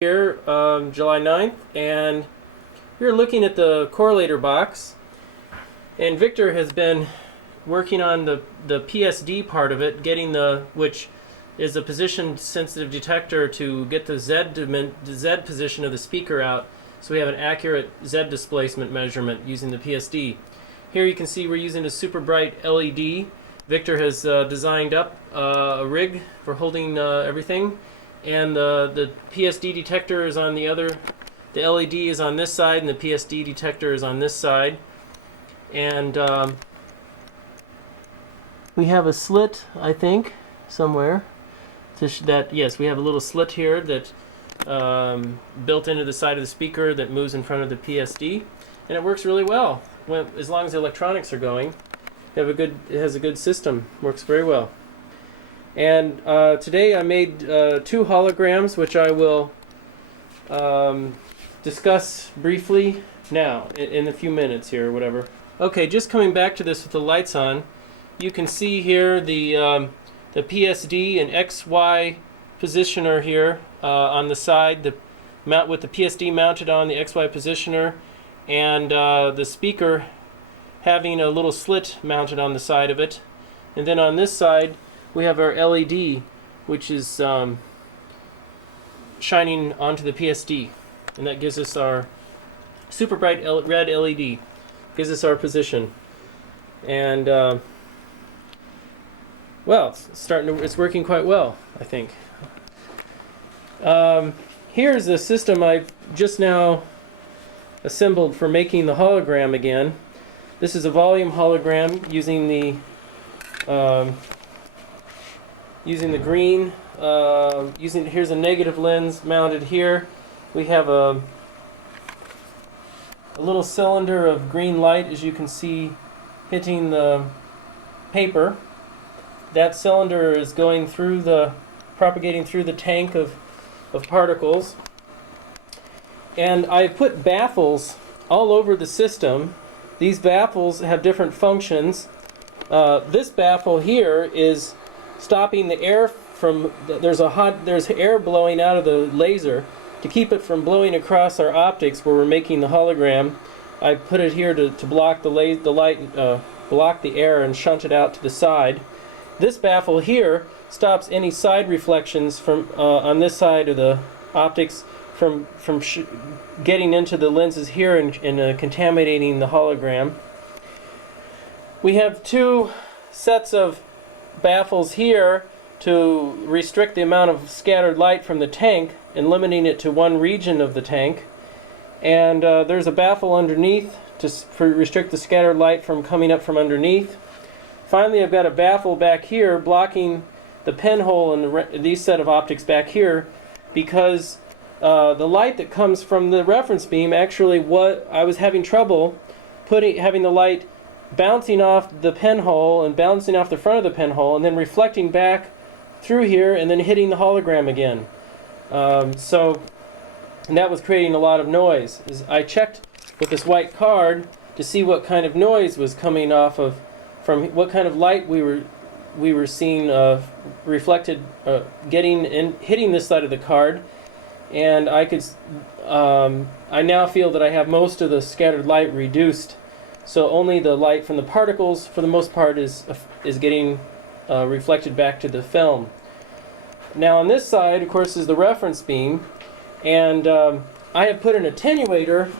Here, July 9th, and we're looking at the correlator box, and Victor has been working on the PSD part of it, getting which is a position sensitive detector to get the Z position of the speaker out, so we have an accurate Z displacement measurement using the PSD. Here you can see we're using a super bright LED. Victor has designed up a rig for holding everything. And the PSD detector is on the LED is on this side, and the PSD detector is on this side. And we have a slit, I think, somewhere. Yes, we have a little slit here that built into the side of the speaker that moves in front of the PSD, and it works really well. As long as the electronics are going, it has a good system. Works very well. And today I made 2 holograms, which I will discuss briefly now, in a few minutes here or whatever. Okay, just coming back to this with the lights on, you can see here the PSD and XY positioner here on the side, with the PSD mounted on the XY positioner, and the speaker having a little slit mounted on the side of it. And then on this side, we have our LED, which is shining onto the PSD, and that gives us our super bright red LED, gives us our position. And well, it's working quite well, I think. Here's the system I've just now assembled for making the hologram again. This is a volume hologram using the green. Here's a negative lens mounted here. We have a little cylinder of green light, as you can see, hitting the paper. That cylinder is propagating through the tank of particles. And I put baffles all over the system. These baffles have different functions. This baffle here is stopping the air from, there's air blowing out of the laser. To keep it from blowing across our optics where we're making the hologram, I put it here to block the light, block the air and shunt it out to the side. This baffle here stops any side reflections from on this side of the optics from getting into the lenses here and contaminating the hologram. We have 2 sets of baffles here to restrict the amount of scattered light from the tank and limiting it to one region of the tank. And there's a baffle underneath to restrict the scattered light from coming up from underneath. Finally, I've got a baffle back here blocking the pinhole in these set of optics back here, because the light that comes from the reference beam, actually I was having trouble having the light bouncing off the pinhole and bouncing off the front of the pinhole and then reflecting back through here and then hitting the hologram again. And that was creating a lot of noise. I checked with this white card to see what kind of noise was coming off of, from what kind of light we were seeing reflected, getting and hitting this side of the card. And I now feel that I have most of the scattered light reduced. So only the light from the particles, for the most part, is getting reflected back to the film. Now on this side, of course, is the reference beam, and I have put an attenuator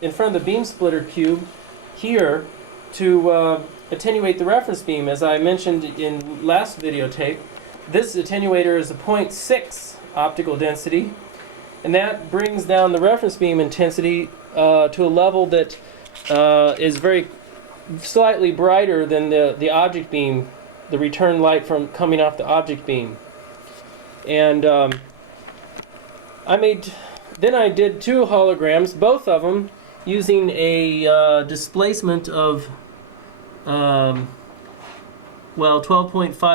in front of the beam splitter cube here to attenuate the reference beam. As I mentioned in last videotape, this attenuator is a 0.6 optical density, and that brings down the reference beam intensity to a level that is very slightly brighter than the object beam, the return light from coming off the object beam. And I did 2 holograms, both of them using a displacement of 12.5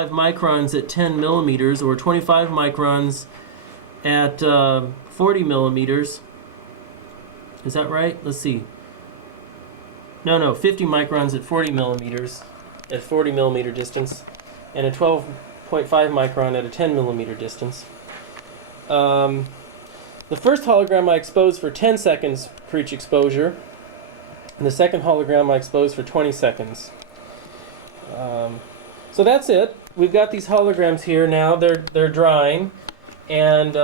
microns at 10 millimeters, or 25 microns at 40 millimeters. Is that right? Let's see. No, 50 microns at 40 millimeters, at 40 millimeter distance, and a 12.5 micron at a 10 millimeter distance. The first hologram I exposed for 10 seconds for each exposure, and the second hologram I exposed for 20 seconds. So that's it. We've got these holograms here now. They're drying, and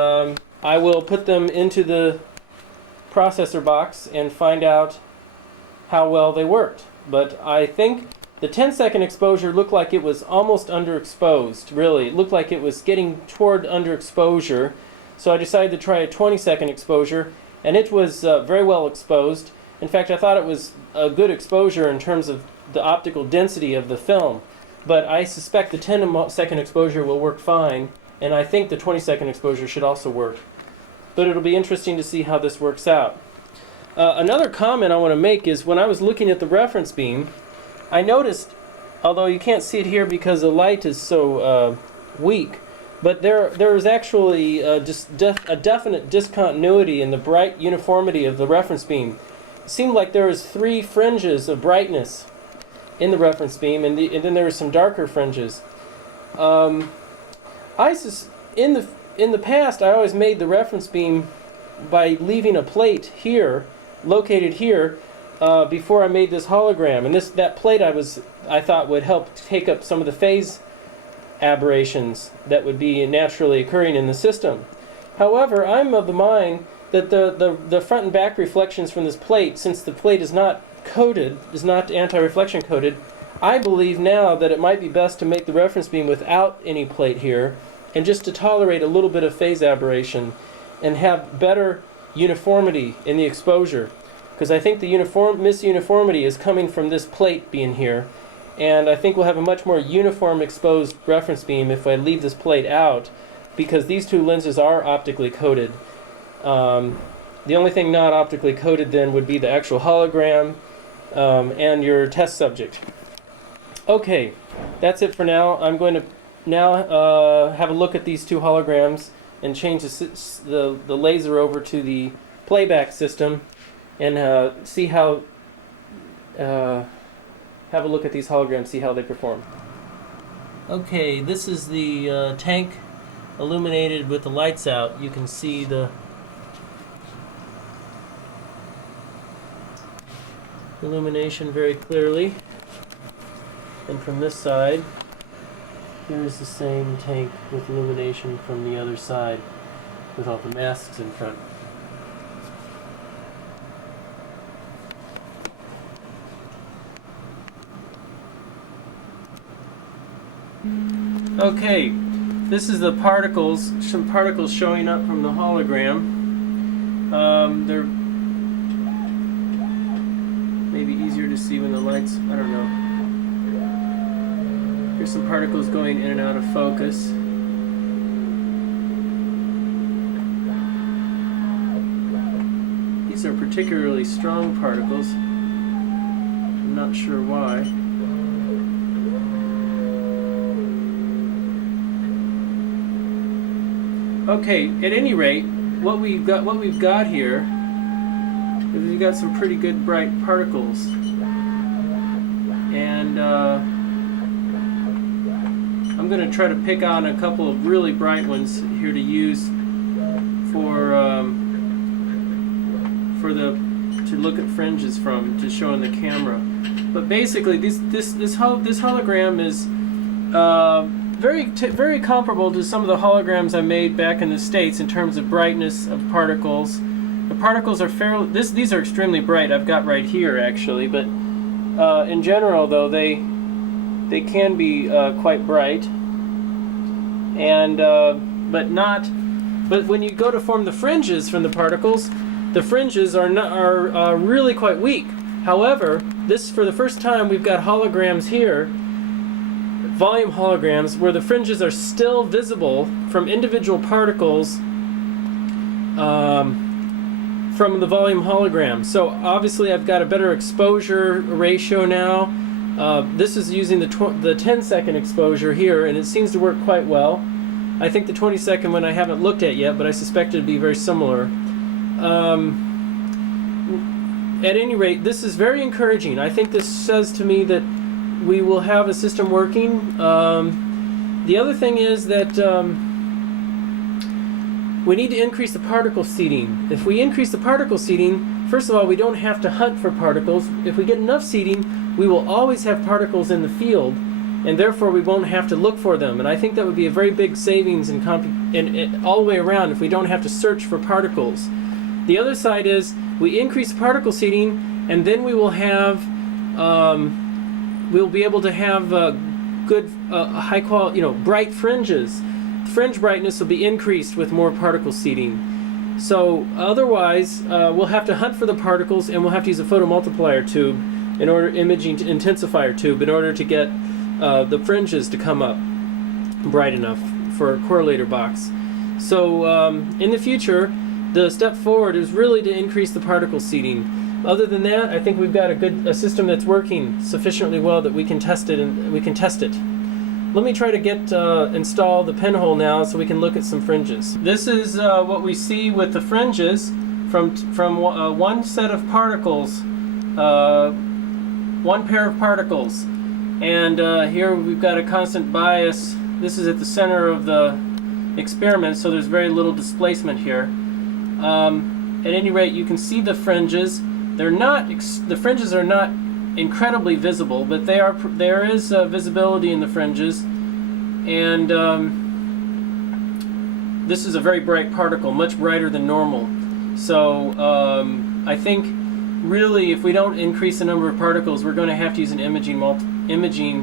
I will put them into the processor box and find out how well they worked. But I think the 10-second exposure looked like it was almost underexposed, really. It looked like it was getting toward underexposure. So I decided to try a 20-second exposure, and it was very well exposed. In fact, I thought it was a good exposure in terms of the optical density of the film. But I suspect the 10-second exposure will work fine, and I think the 20-second exposure should also work. But it'll be interesting to see how this works out. Another comment I want to make is when I was looking at the reference beam, I noticed, although you can't see it here because the light is so weak, but there is actually a definite discontinuity in the bright uniformity of the reference beam. It seemed like there was 3 fringes of brightness in the reference beam, and then there were some darker fringes. In the past, I always made the reference beam by leaving a plate here, located here, before I made this hologram. And that plate I thought would help take up some of the phase aberrations that would be naturally occurring in the system. However, I'm of the mind that the front and back reflections from this plate, since the plate is not coated, is not anti-reflection coated, I believe now that it might be best to make the reference beam without any plate here, and just to tolerate a little bit of phase aberration and have better uniformity in the exposure. Because I think the misuniformity is coming from this plate being here, and I think we'll have a much more uniform exposed reference beam if I leave this plate out, because these 2 lenses are optically coated. The only thing not optically coated then would be the actual hologram and your test subject. Okay, that's it for now. I'm going to now have a look at these 2 holograms and change the laser over to the playback system and see how have a look at these holograms, see how they perform. Okay, this is the tank illuminated with the lights out. You can see the illumination very clearly. And from this side, here's the same tank with illumination from the other side with all the masks in front. Okay, this is the particles, some particles showing up from the hologram. They're maybe easier to see when the lights, I don't know. Here's some particles going in and out of focus. These are particularly strong particles. I'm not sure why. Okay, at any rate, what we've got here is we've got some pretty good bright particles, and I'm going to try to pick on a couple of really bright ones here to use to look at fringes from, to show on the camera. But basically, this hologram is very comparable to some of the holograms I made back in the States in terms of brightness of particles. The particles are these are extremely bright. I've got right here actually, but in general though they can be quite bright, and but when you go to form the fringes from the particles, the fringes are really quite weak. However, for the first time we've got holograms here, volume holograms, where the fringes are still visible from individual particles from the volume hologram. So obviously I've got a better exposure ratio now. This is using the 10-second exposure here, and it seems to work quite well. I think the 20-second one I haven't looked at yet, but I suspect it would be very similar. At any rate, this is very encouraging. I think this says to me that we will have a system working. The other thing is that we need to increase the particle seeding. If we increase the particle seeding, first of all, we don't have to hunt for particles. If we get enough seeding, we will always have particles in the field, and therefore we won't have to look for them. And I think that would be a very big savings in all the way around if we don't have to search for particles. The other side is we increase particle seeding, and then we will have, we'll be able to have good, high quality, bright fringes. Fringe brightness will be increased with more particle seeding. So otherwise, we'll have to hunt for the particles, and we'll have to use a photomultiplier tube imaging intensifier tube in order to get the fringes to come up bright enough for a correlator box. So in the future, the step forward is really to increase the particle seeding. Other than that, I think we've got a system that's working sufficiently well that we can test it, and we can test it. Let me try to get install the pinhole now so we can look at some fringes. This is what we see with the fringes from one set of particles, one pair of particles. And here we've got a constant bias. This is at the center of the experiment, so there's very little displacement here. At any rate, you can see the fringes. The fringes are not incredibly visible, but there is visibility in the fringes, and this is a very bright particle, much brighter than normal. So I think really if we don't increase the number of particles, we're going to have to use an imaging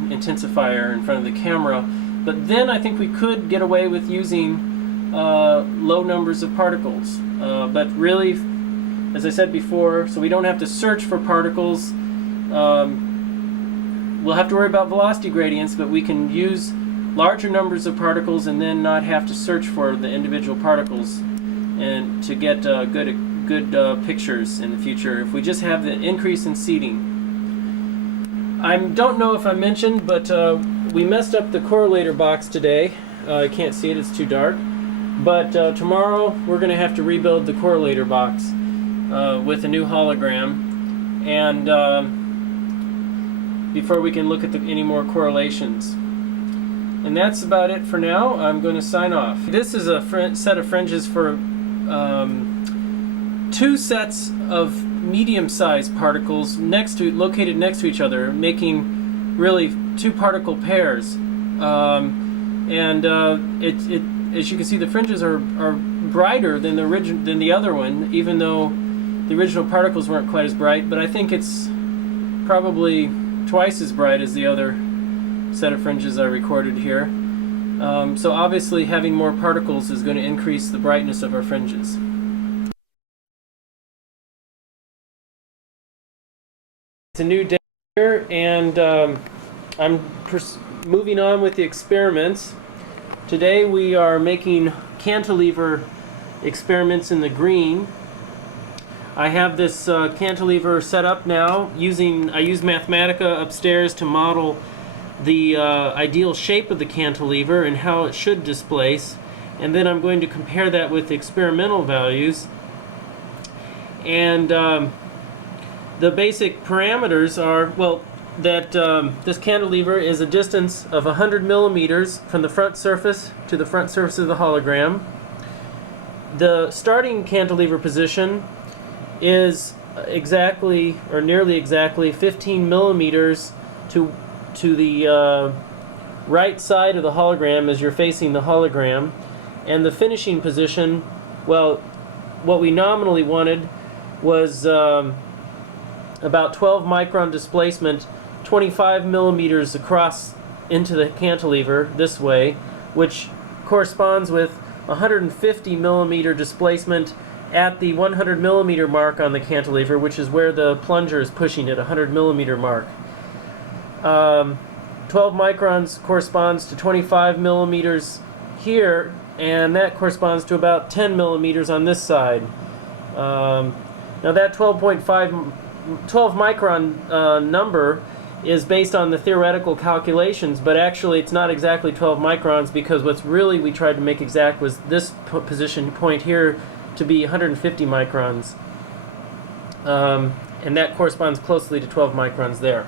intensifier in front of the camera. But then I think we could get away with using low numbers of particles. But really, as I said before, so we don't have to search for particles. We'll have to worry about velocity gradients, but we can use larger numbers of particles and then not have to search for the individual particles, and to get good pictures in the future if we just have the increase in seeding. I don't know if I mentioned, but we messed up the correlator box today. I can't see it, it's too dark. But tomorrow we're going to have to rebuild the correlator box with a new hologram, and before we can look at any more correlations. And that's about it for now. I'm going to sign off. This is a set of fringes for two sets of medium-sized particles located next to each other, making really two particle pairs. As you can see, the fringes are brighter than the other one, even though the original particles weren't quite as bright. But I think it's probably twice as bright as the other set of fringes I recorded here. So obviously having more particles is going to increase the brightness of our fringes. It's a new day here, and I'm moving on with the experiments. Today we are making cantilever experiments in the green. I have this cantilever set up now. I use Mathematica upstairs to model the ideal shape of the cantilever and how it should displace, and then I'm going to compare that with the experimental values. And the basic parameters are, well, that this cantilever is a distance of 100 millimeters from the front surface to the front surface of the hologram. The starting cantilever position is exactly, or nearly exactly, 15 millimeters to the right side of the hologram as you're facing the hologram. And the finishing position, well, what we nominally wanted was about 12 micron displacement, 25 millimeters across into the cantilever this way, which corresponds with 150 millimeter displacement at the 100 millimeter mark on the cantilever, which is where the plunger is pushing it, 100 millimeter mark. 12 microns corresponds to 25 millimeters here, and that corresponds to about 10 millimeters on this side. Now that 12 micron number is based on the theoretical calculations, but actually it's not exactly 12 microns, because what's really we tried to make exact was this position point here to be 150 microns. And that corresponds closely to 12 microns there.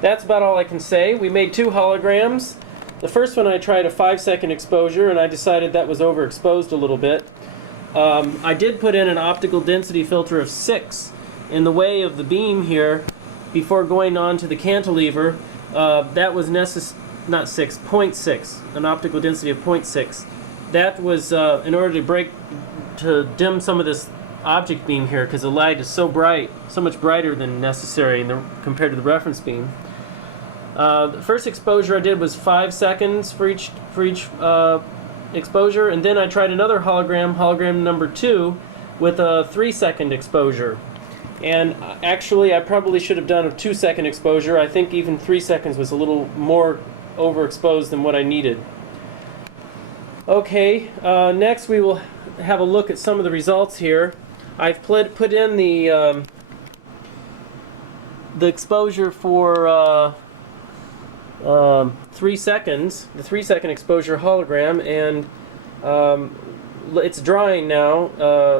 That's about all I can say. We made two holograms. The first one I tried a 5-second exposure, and I decided that was overexposed a little bit. I did put in an optical density filter of 6 in the way of the beam here before going on to the cantilever. That was not 6, 0.6, an optical density of 0.6. That was in order to dim some of this object beam here, because the light is so bright, so much brighter than necessary compared to the reference beam. The first exposure I did was 5 seconds for each exposure, and then I tried another hologram number 2, with a 3-second exposure. And actually, I probably should have done a 2-second exposure. I think even 3 seconds was a little more overexposed than what I needed. Okay, next we will have a look at some of the results here. I've put in the exposure for 3 seconds, the 3-second exposure hologram, and it's drying now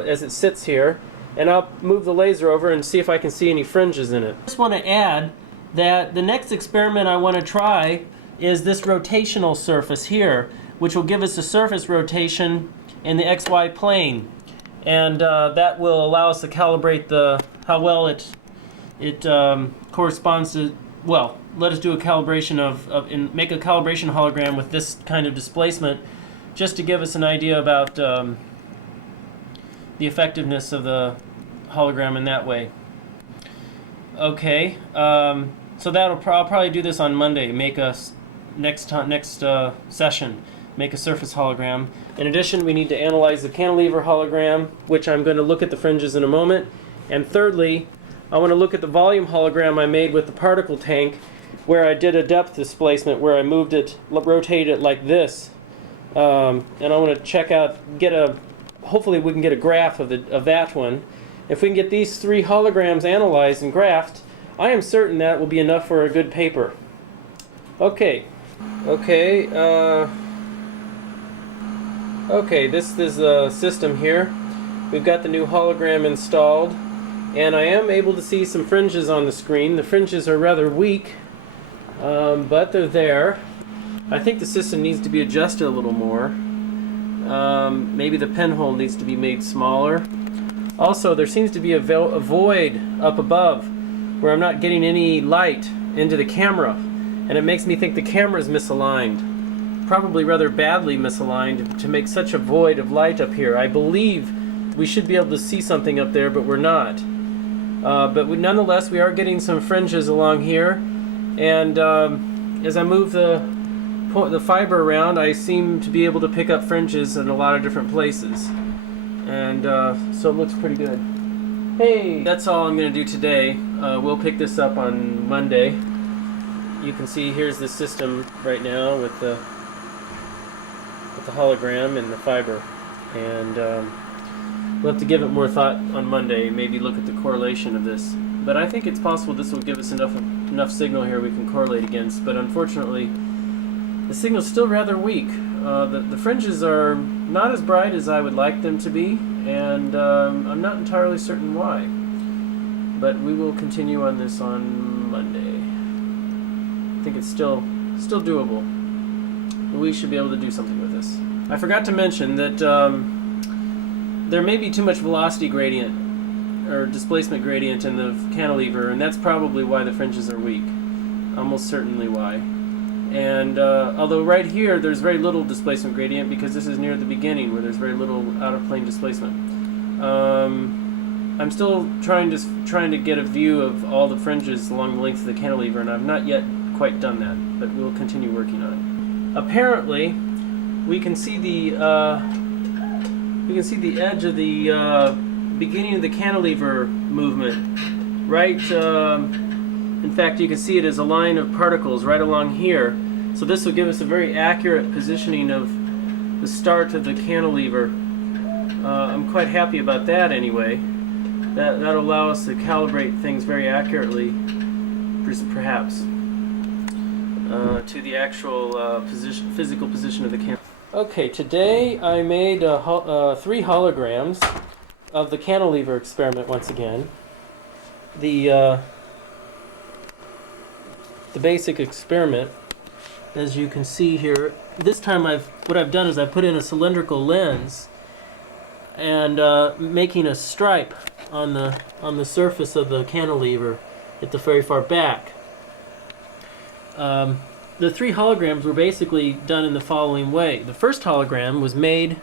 as it sits here, and I'll move the laser over and see if I can see any fringes in it. I just want to add that the next experiment I want to try is this rotational surface here, which will give us a surface rotation in the XY plane, and that will allow us to calibrate how well it corresponds to, well, let us do a calibration make a calibration hologram with this kind of displacement, just to give us an idea about the effectiveness of the hologram in that way. Okay, so I'll probably do this on Monday. Make a next session. Make a surface hologram. In addition, we need to analyze the cantilever hologram, which I'm going to look at the fringes in a moment. And thirdly, I want to look at the volume hologram I made with the particle tank, where I did a depth displacement, where I moved it, rotated it like this. And I want to check out, hopefully we can get a graph of that one. If we can get these 3 holograms analyzed and graphed, I am certain that will be enough for a good paper. Okay, this is the system here. We've got the new hologram installed, and I am able to see some fringes on the screen. The fringes are rather weak, but they're there. I think the system needs to be adjusted a little more. Maybe the pinhole needs to be made smaller. Also, there seems to be a void up above where I'm not getting any light into the camera, and it makes me think the camera is misaligned. Probably rather badly misaligned to make such a void of light up here. I believe we should be able to see something up there, but we're not. Nonetheless, we are getting some fringes along here, and as I move the fiber around, I seem to be able to pick up fringes in a lot of different places, and so it looks pretty good. Hey, that's all I'm going to do today. We'll pick this up on Monday. You can see here's the system right now with the hologram and the fiber, and we'll have to give it more thought on Monday, maybe look at the correlation of this. But I think it's possible this will give us enough signal here we can correlate against, but unfortunately the signal's still rather weak. The fringes are not as bright as I would like them to be, and I'm not entirely certain why. But we will continue on this on Monday. I think it's still doable. We should be able to do something with this. I forgot to mention that there may be too much velocity gradient or displacement gradient in the cantilever, and that's probably why the fringes are weak. Almost certainly why. And although right here there's very little displacement gradient, because this is near the beginning where there's very little out-of-plane displacement. I'm still trying to get a view of all the fringes along the length of the cantilever, and I've not yet quite done that, but we'll continue working on it. Apparently, we can see the edge of the beginning of the cantilever movement. Right, in fact, you can see it as a line of particles right along here. So this will give us a very accurate positioning of the start of the cantilever. I'm quite happy about that anyway. That'll allow us to calibrate things very accurately, perhaps, to the actual physical position of the cantilever. Okay, today I made 3 holograms of the cantilever experiment once again. The basic experiment, as you can see here. This time what I've done is I've put in a cylindrical lens, and making a stripe on the surface of the cantilever at the very far back. The 3 holograms were basically done in the following way. The first hologram was made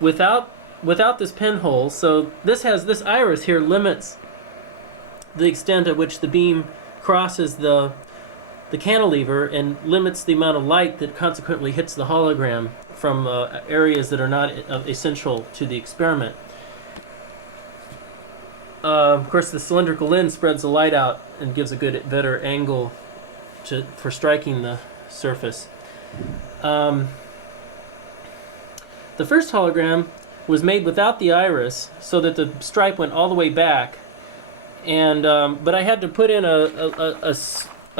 without this pinhole, so this iris here limits the extent at which the beam crosses the cantilever and limits the amount of light that consequently hits the hologram from areas that are not essential to the experiment. Of course, the cylindrical lens spreads the light out and gives a better angle for striking the surface. The first hologram was made without the iris, so that the stripe went all the way back. And but I had to put in a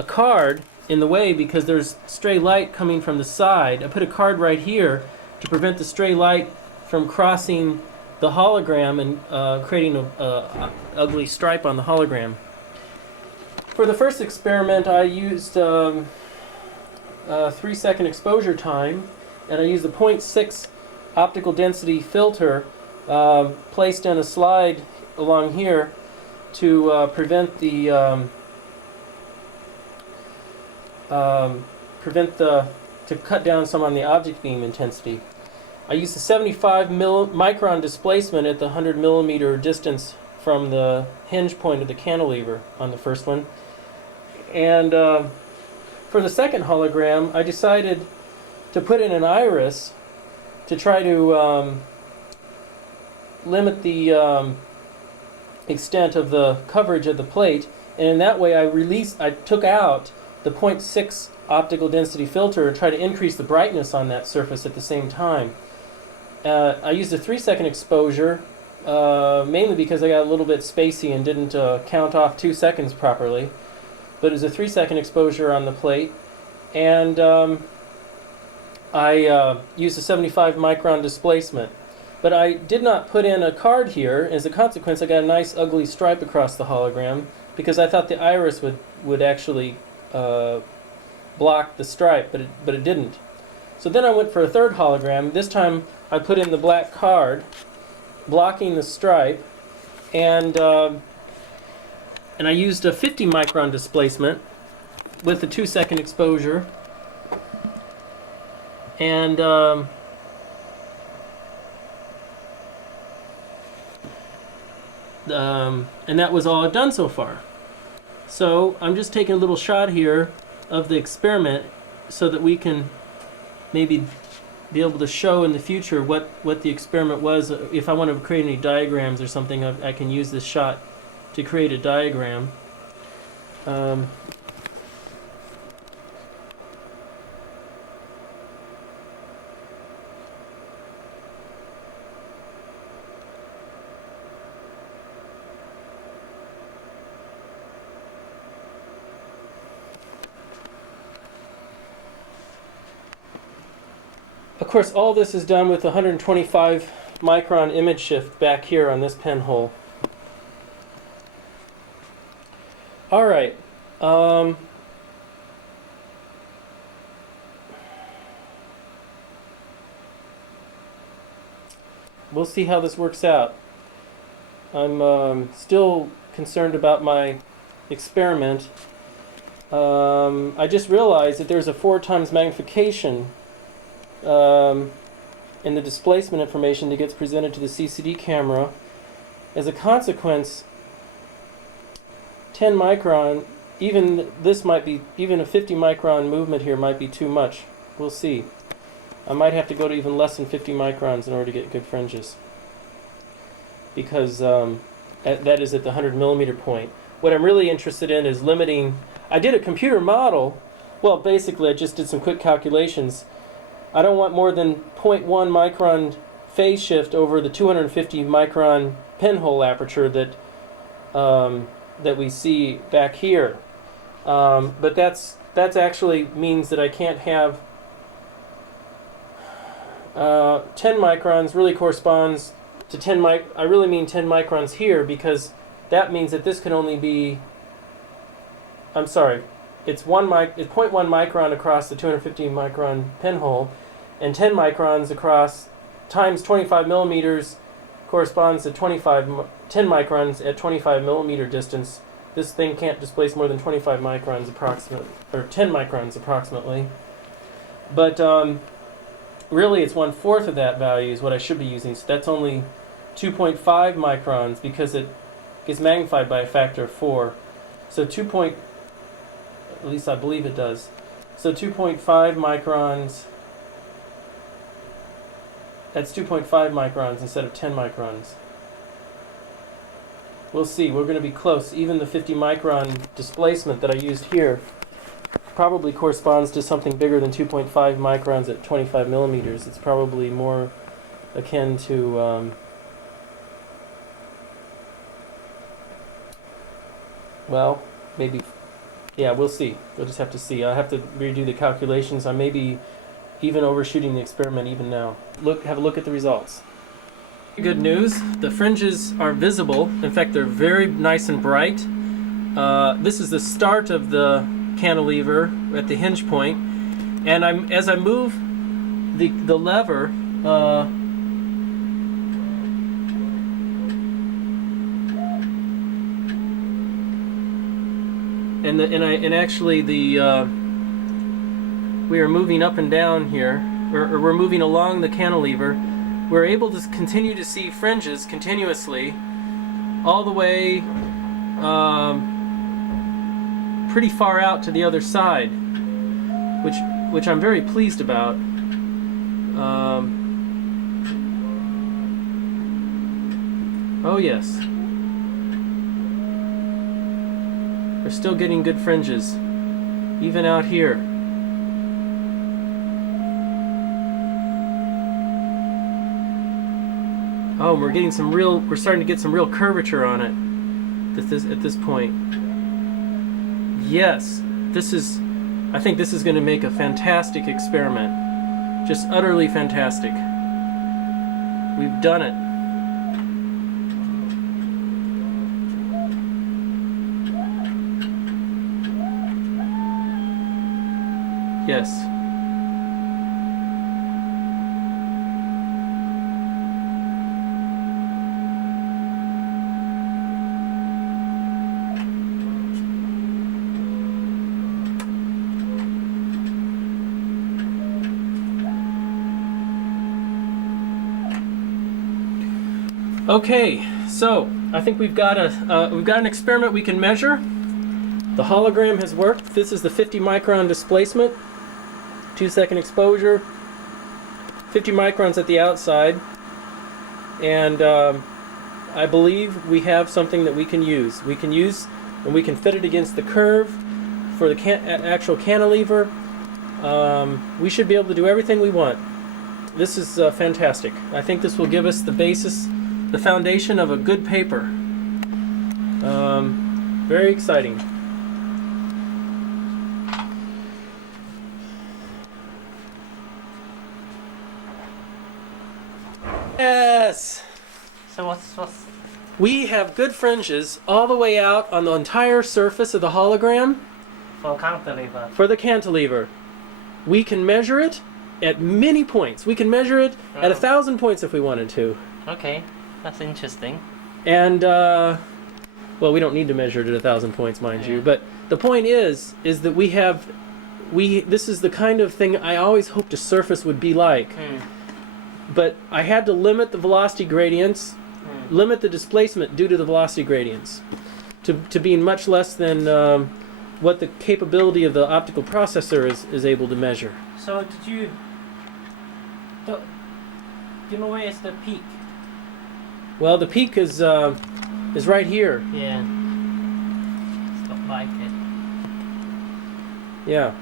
card in the way because there's stray light coming from the side. I put a card right here to prevent the stray light from crossing the hologram and creating a ugly stripe on the hologram. For the first experiment, I used 3-second exposure time, and I used the 0.6 optical density filter placed in a slide along here to prevent to cut down some on the object beam intensity. I used a 75 micron displacement at the 100 millimeter distance from the hinge point of the cantilever on the first one. And for the second hologram, I decided to put in an iris to try to limit the extent of the coverage of the plate, and in that way I took out the 0.6 optical density filter and tried to increase the brightness on that surface at the same time. I used a 3-second exposure, mainly because I got a little bit spacey and didn't count off 2 seconds properly, but it was a 3-second exposure on the plate, and I used a 75 micron displacement. But I did not put in a card here. As a consequence, I got a nice ugly stripe across the hologram because I thought the iris would actually block the stripe, but it didn't. So then I went for a third hologram. This time I put in the black card, blocking the stripe, and I used a 50 micron displacement with a 2-second exposure, and that was all I've done so far. So I'm just taking a little shot here of the experiment so that we can maybe be able to show in the future what the experiment was. If I want to create any diagrams or something, I can use this shot to create a diagram. Of course, all this is done with 125 micron image shift back here on this pinhole. All right. We'll see how this works out. I'm still concerned about my experiment. I just realized that there's a 4 times magnification in the displacement information that gets presented to the CCD camera. As a consequence, 10 micron, even a 50 micron movement here might be too much. We'll see. I might have to go to even less than 50 microns in order to get good fringes, because that is at the 100 millimeter point. What I'm really interested in is limiting. I did a computer model. Well, basically I just did some quick calculations. I don't want more than 0.1 micron phase shift over the 250 micron pinhole aperture that we see back here. But that's actually means that I can't have 10 microns really corresponds to 10 I really mean 10 microns here, because that means that this can only be, I'm sorry, it's 0.1 micron across the 250 micron pinhole, and 10 microns across times 25 millimeters corresponds to 10 microns at 25 millimeter distance. This thing can't displace more than 25 microns approximately, or 10 microns approximately. But really it's 1/4 of that value is what I should be using. So that's only 2.5 microns because it gets magnified by a factor of 4. So at least I believe it does. So 2.5 microns, that's 2.5 microns instead of 10 microns. We'll see, we're going to be close. Even the 50 micron displacement that I used here probably corresponds to something bigger than 2.5 microns at 25 millimeters. It's probably more akin to, well, maybe, yeah, we'll see. We'll just have to see. I have to redo the calculations. I may be even overshooting the experiment even now. Have a look at the results. Good news, the fringes are visible. In fact, they're very nice and bright. This is the start of the cantilever at the hinge point, and as I move the lever, and actually we are moving up and down here, or we're moving along the cantilever. We're able to continue to see fringes continuously all the way pretty far out to the other side, which I'm very pleased about. Oh yes, we're still getting good fringes even out here. Oh, we're starting to get some real curvature on it at this point. Yes, I think this is going to make a fantastic experiment. Just utterly fantastic. We've done it. Yes. Okay, so I think we've got an experiment we can measure. The hologram has worked. This is the 50 micron displacement, 2-second exposure, 50 microns at the outside, and I believe we have something that we can use. And we can fit it against the curve for the actual cantilever. We should be able to do everything we want. This is fantastic. I think this will give us the basis, the foundation of a good paper. Very exciting. Yes! So what's We have good fringes all the way out on the entire surface of the hologram for cantilever? for the cantilever. We can measure it at many points. We can measure it at 1,000 points if we wanted to. Okay, that's interesting. And, well, we don't need to measure it at 1,000 points, mind you. But the point is that this is the kind of thing I always hoped a surface would be like. But I had to limit the velocity gradients, limit the displacement due to the velocity gradients to being much less than what the capability of the optical processor is able to measure. So do you know where is the peak? Well, the peak is right here. Yeah. It's not like it. Yeah.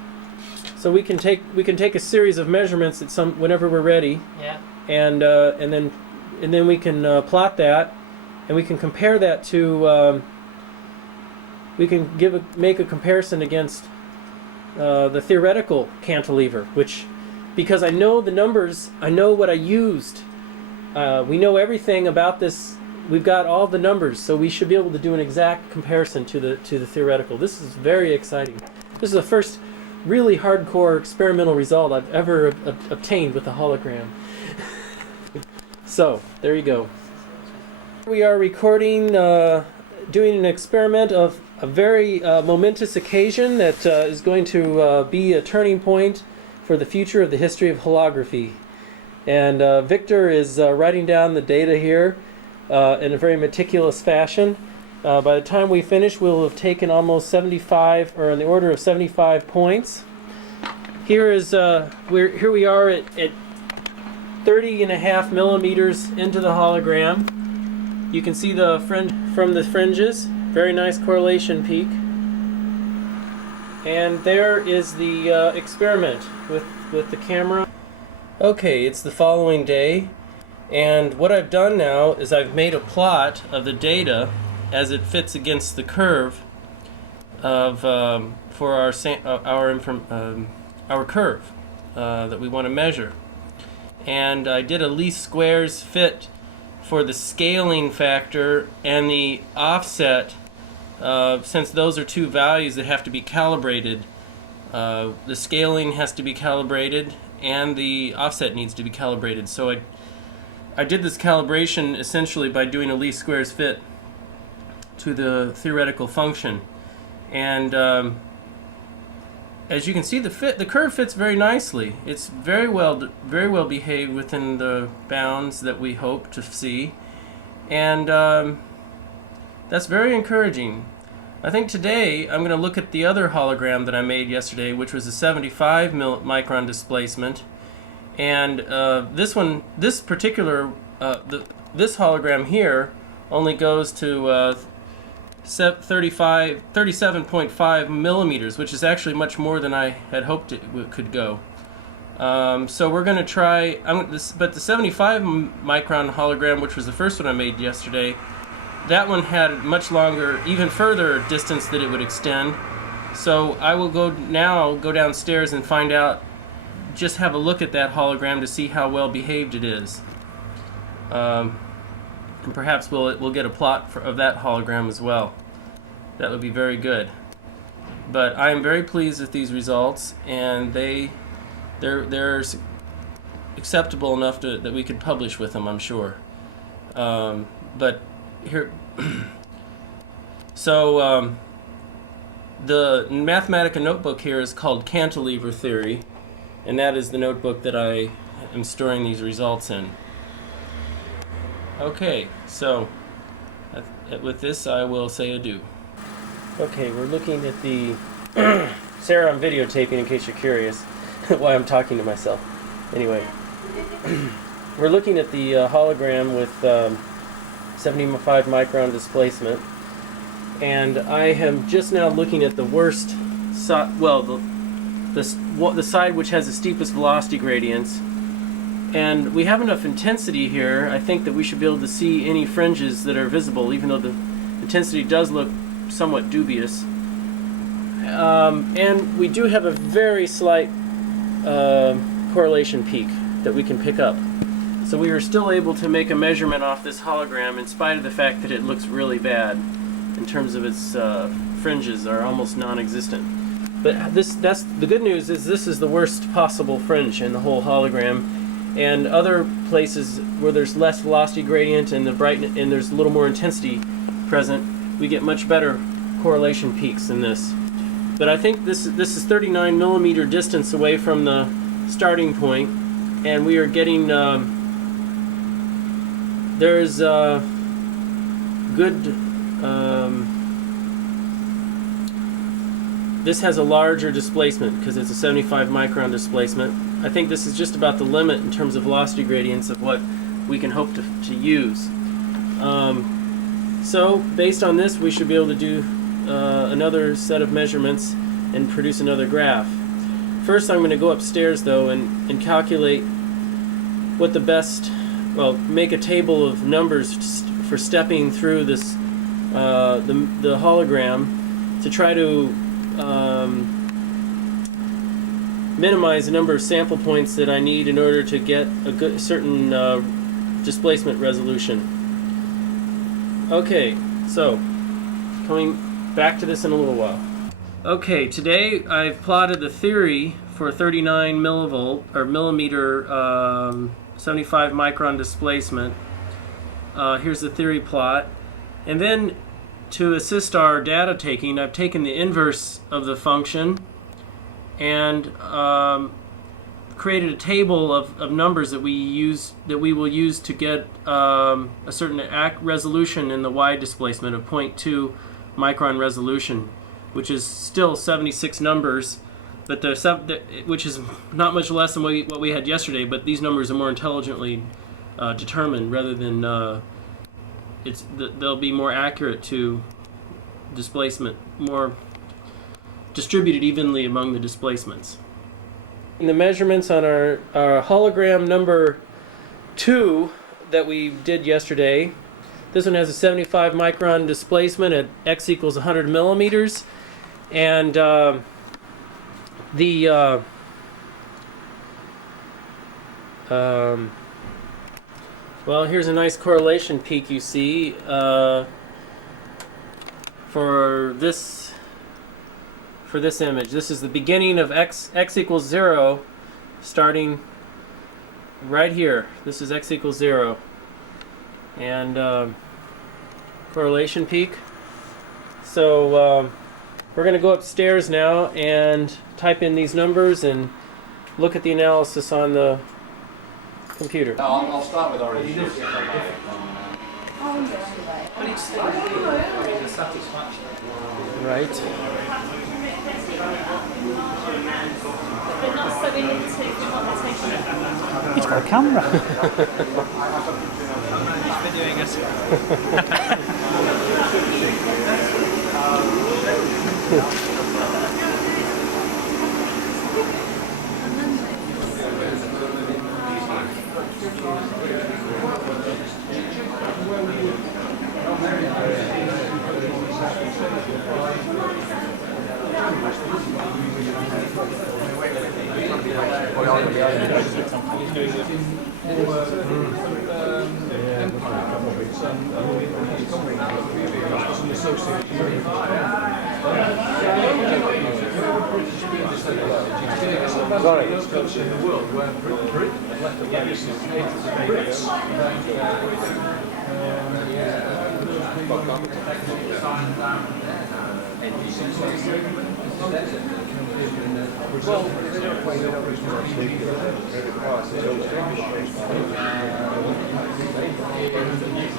So we can take a series of measurements at whenever we're ready. Yeah. And then we can plot that, and we can compare that to. We can make a comparison against the theoretical cantilever, because I know the numbers, I know what I used. We know everything about this. We've got all the numbers, so we should be able to do an exact comparison to the theoretical. This is very exciting. This is the first really hardcore experimental result I've ever obtained with the hologram. So, there you go. We are recording, doing an experiment of a very momentous occasion that is going to be a turning point for the future of the history of holography. And Victor is writing down the data here in a very meticulous fashion. By the time we finish, we'll have taken almost 75, or in the order of 75 points. Here we are at 30.5 millimeters into the hologram. You can see the fringe from the fringes. Very nice correlation peak. And there is the experiment with the camera. Okay, it's the following day, and what I've done now is I've made a plot of the data as it fits against the curve of for our curve that we want to measure. And I did a least squares fit for the scaling factor and the offset, since those are two values that have to be calibrated. The scaling has to be calibrated and the offset needs to be calibrated. So I did this calibration essentially by doing a least squares fit to the theoretical function. And as you can see, the curve fits very nicely. It's very well behaved within the bounds that we hope to see, and that's very encouraging. I think today I'm going to look at the other hologram that I made yesterday, which was a 75 micron displacement, and this hologram here only goes to 37.5 millimeters, which is actually much more than I had hoped it could go. So we're going to try, but the 75 micron hologram, which was the first one I made yesterday, that one had much longer, even further distance that it would extend. So I will go downstairs and find out, just have a look at that hologram to see how well behaved it is. And perhaps we'll get a plot of that hologram as well. That would be very good. But I am very pleased with these results, and they're acceptable enough that we could publish with them, I'm sure. But here, so the Mathematica notebook here is called Cantilever Theory, and that is the notebook that I am storing these results in. Okay, so with this I will say adieu. Okay, we're looking at the Sarah, I'm videotaping in case you're curious why I'm talking to myself. Anyway, we're looking at the hologram with 75 micron displacement, and I am just now looking at the worst side, well, the side which has the steepest velocity gradients. And we have enough intensity here, I think, that we should be able to see any fringes that are visible, even though the intensity does look somewhat dubious. And we do have a very slight correlation peak that we can pick up. So we are still able to make a measurement off this hologram in spite of the fact that it looks really bad in terms of its fringes are almost non-existent. But that's the good news is this is the worst possible fringe in the whole hologram. And other places where there's less velocity gradient and there's a little more intensity present, we get much better correlation peaks than this. But I think this is 39 millimeter distance away from the starting point, and we are getting there's good. This has a larger displacement because it's a 75 micron displacement. I think this is just about the limit in terms of velocity gradients of what we can hope to use. So based on this, we should be able to do another set of measurements and produce another graph. First, I'm going to go upstairs though and calculate what the best, make a table of numbers for stepping through this the hologram to try to minimize the number of sample points that I need in order to get a certain displacement resolution. Okay, so coming back to this in a little while. Okay, today I've plotted the theory for 39 millivolt or millimeter 75 micron displacement. Here's the theory plot. And then to assist our data taking, I've taken the inverse of the function and created a table of numbers that we will use to get a certain resolution in the Y displacement of 0.2 micron resolution, which is still 76 numbers, but which is not much less than what we had yesterday. But these numbers are more intelligently determined, rather than they'll be more accurate to displacement, more distributed evenly among the displacements. The measurements on our hologram number 2 that we did yesterday. This one has a 75 micron displacement at x equals 100 millimeters, and well, here's a nice correlation peak you see for this image. This is the beginning of x equals 0, starting right here. This is x equals 0, and correlation peak. So we're going to go upstairs now and type in these numbers and look at the analysis on the computer. No, I'll start with orange. Right. He's got a camera. Videoing us.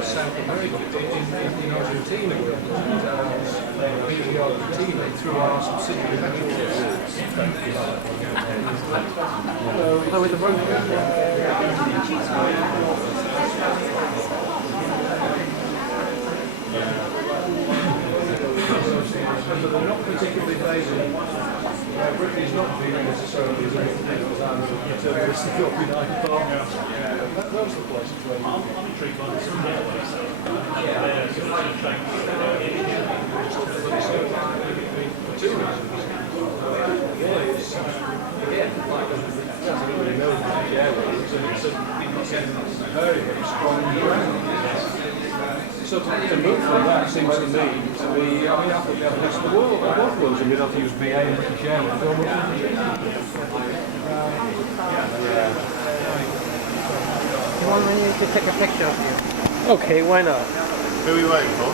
South America, in Argentina, through our subsidiary so they're not particularly favouring. Britain is not viewed necessarily as a terroristic organized partner. That was the places where very, very strong brand. So to move from that seems to me to be, I mean, I thought we had the rest of the world, I both worlds, and we'd have to use BA and British Airways. You want me to take a picture of you? Okay, why not? Who are we waiting for?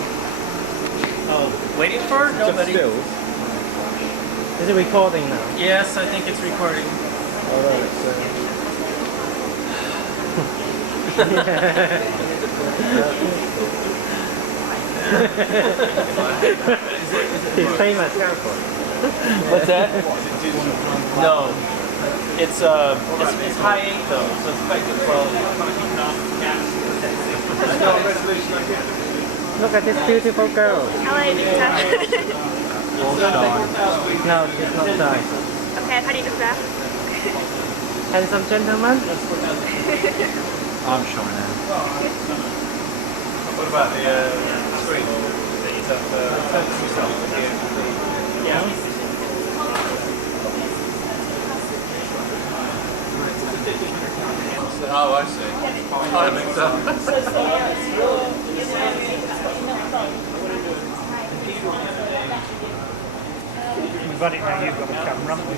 Oh, waiting for? Nobody. Is it recording now? Yes, I think it's recording. He's famous airport. What's that? No. It's high 8 though, so it's quite good quality. Look at this beautiful girl. Hello, Victor. No, she's not shy. Okay, how do you grab? Handsome gentleman. I'm sure now. What about the screen? Is that focus yourself? Yeah. Oh, I see. I mixed up. We've got it now, you've got a camera, haven't we?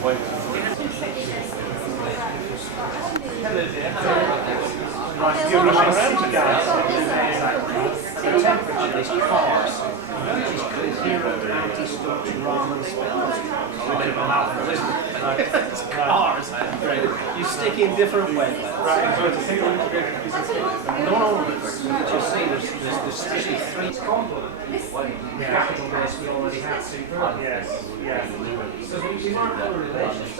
You're rushing around to gas. The temperature is coarse. Zero anti-starch ramen spells. A bit of a mouthful, isn't it? It's cars. You stick in different wavelengths. Right, so it's a single integrated piece of cake. No, you see, there's actually three components. Capital base we already have. Yes, yes. So we mark the relations.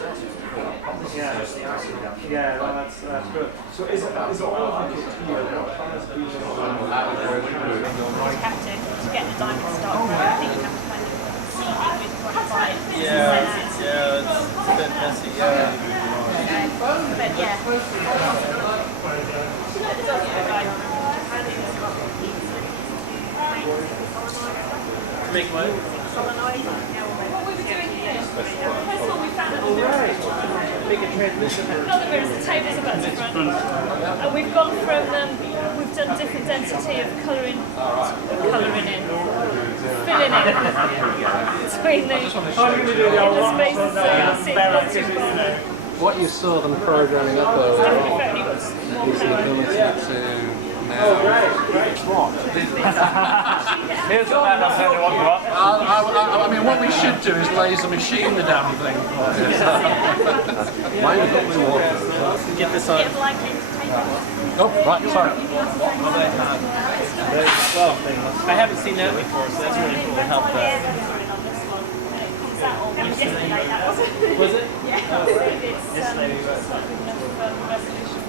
Yeah, well, that's good. So is all of the kits here? You have to get the diamond stock. I think you have to kind of seed it with qualified. Yeah, it's a bit messy. Yeah. But yeah. It does look like Make what? solenoid. What we were doing here. First of all, we found that Make a transmission. another bit is the tables are about different. And we've gone from we've done different density of filling in between the spaces so you'll see not too far. What you saw them programming up Definitely earlier fairly good small is the power. ability to now. Here's the man I'll tell you what you want. I mean, what we should do is laser machine the damn thing. Mine is only water. Get this on. Bit of lighting to take off. Oh, right, sorry. Well, I haven't seen that before, so that's really cool to help that. That was yesterday, that was it? Was it? Yeah. It's not good enough resolution.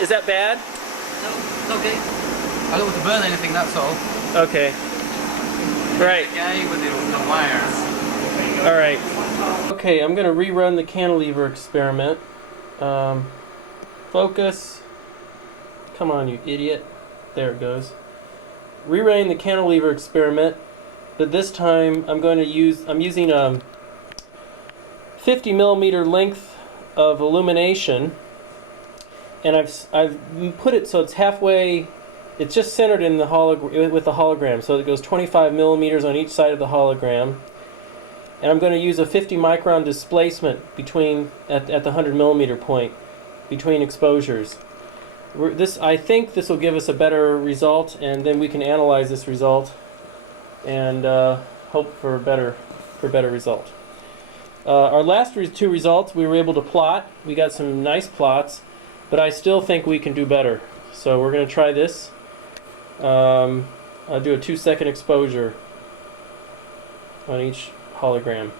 Is that bad? No, it's okay. I don't want to burn anything, that's all. Okay. Right. Guy with the wires. All right. Okay, I'm going to rerun the cantilever experiment. Focus. Come on, you idiot. There it goes. Rerunning the cantilever experiment, but this time I'm using a 50 millimeter length of illumination, and I've put it so it's halfway. It's just centered in the with the hologram, so it goes 25 millimeters on each side of the hologram. And I'm going to use a 50 micron displacement at the 100 millimeter point between exposures. I think this will give us a better result, and then we can analyze this result and hope for a better result. Our last two results we were able to plot. We got some nice plots, but I still think we can do better. So we're going to try this. I'll do a 2-second exposure on each hologram.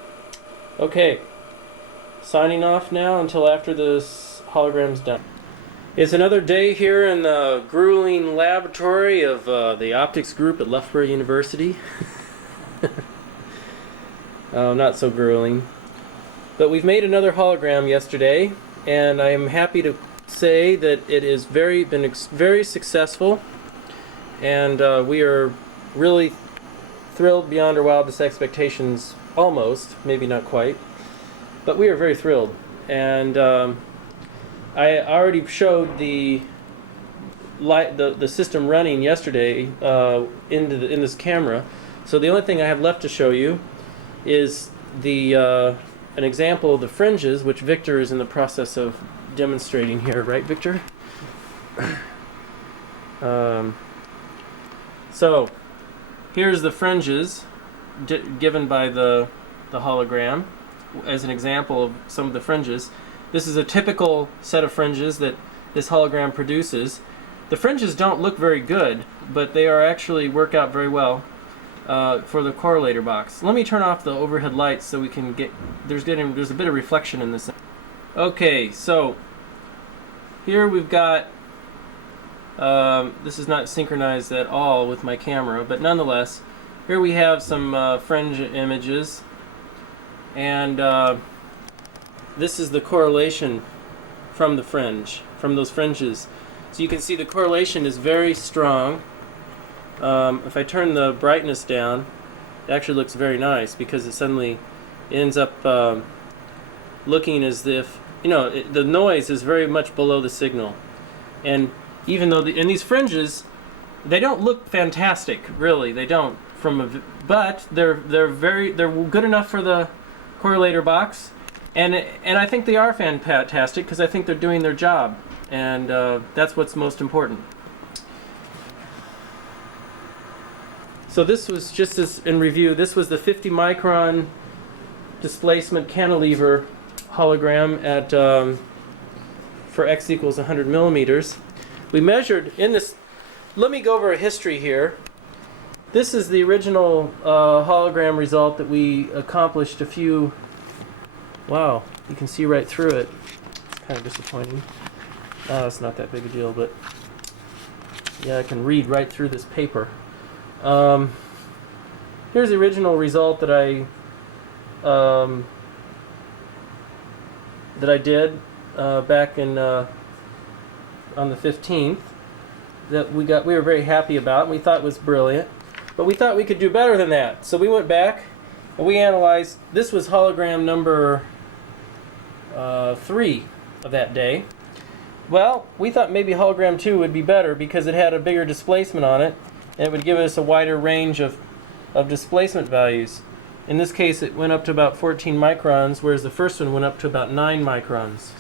Okay, signing off now until after this hologram's done. It's another day here in the grueling laboratory of the optics group at Loughborough University. Not so grueling. But we've made another hologram yesterday, and I am happy to say that it has been very successful, and we are really thrilled beyond our wildest expectations. Almost, maybe not quite, but we are very thrilled. And I already showed the system running yesterday in this camera. So the only thing I have left to show you is an example of the fringes, which Victor is in the process of demonstrating here, right, Victor? So here's the fringes given by the hologram as an example of some of the fringes. This is a typical set of fringes that this hologram produces. The fringes don't look very good, but they actually work out very well for the correlator box. Let me turn off the overhead lights so we can get there's a bit of reflection in this. Okay, so here we've got this is not synchronized at all with my camera, but nonetheless, here we have some fringe images, and this is the correlation from the fringe, from those fringes. So you can see the correlation is very strong. If I turn the brightness down, it actually looks very nice because it suddenly ends up looking as if, the noise is very much below the signal. And even though in these fringes, they don't look fantastic, really. They don't. But they're good enough for the correlator box, and I think they are fantastic because I think they're doing their job, and that's what's most important. So this was just as in review. This was the 50 micron displacement cantilever hologram at for x equals 100 millimeters. We measured in this. Let me go over a history here. This is the original hologram result that we accomplished a few. Wow, you can see right through it. It's kind of disappointing. It's not that big a deal, but yeah, I can read right through this paper. Here's the original result that I did back in on the 15th. That we were very happy about, and we thought was brilliant. But we thought we could do better than that. So we went back and we analyzed. This was hologram number 3 of that day. Well, we thought maybe hologram 2 would be better because it had a bigger displacement on it, and it would give us a wider range of displacement values. In this case, it went up to about 14 microns, whereas the first one went up to about 9 microns.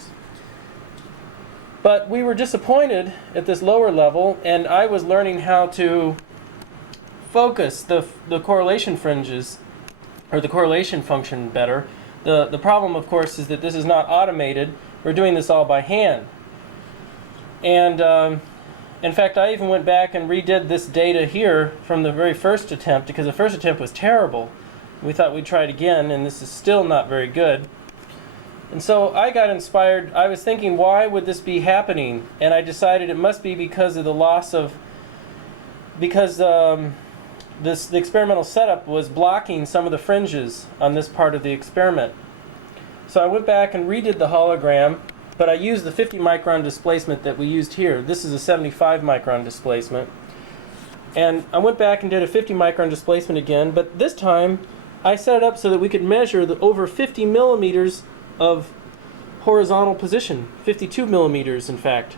But we were disappointed at this lower level, and I was learning how to focus the correlation fringes, or the correlation function better. The problem, of course, is that this is not automated. We're doing this all by hand. And in fact, I even went back and redid this data here from the very first attempt, because the first attempt was terrible. We thought we'd try it again, and this is still not very good. And so I got inspired. I was thinking, why would this be happening? And I decided it must be because of the loss of, the experimental setup was blocking some of the fringes on this part of the experiment. So I went back and redid the hologram, but I used the 50 micron displacement that we used here. This is a 75 micron displacement. And I went back and did a 50 micron displacement again, but this time I set it up so that we could measure the over 50 millimeters of horizontal position, 52 millimeters in fact.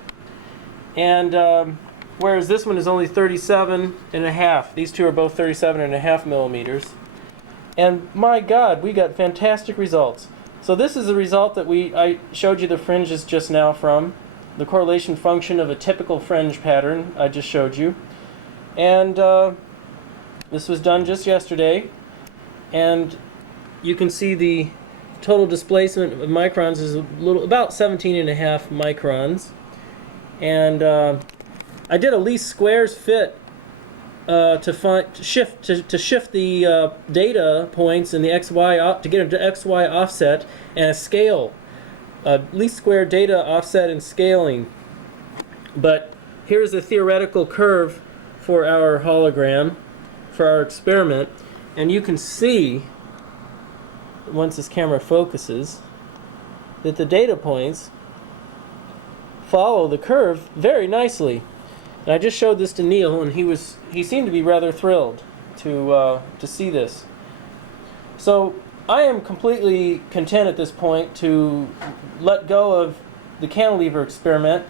And whereas this one is only 37 and a half. These two are both 37 and a half millimeters. And my God, we got fantastic results. So this is the result that I showed you the fringes just now from. The correlation function of a typical fringe pattern I just showed you. And this was done just yesterday. And you can see the total displacement of microns is about 17 and a half microns. And I did a least squares fit to shift the data points in the XY to get them to XY offset and a scale, least square data offset and scaling. But here's the theoretical curve for our hologram, for our experiment, and you can see, once this camera focuses, that the data points follow the curve very nicely. And I just showed this to Neil, and he seemed to be rather thrilled to see this. So I am completely content at this point to let go of the cantilever experiment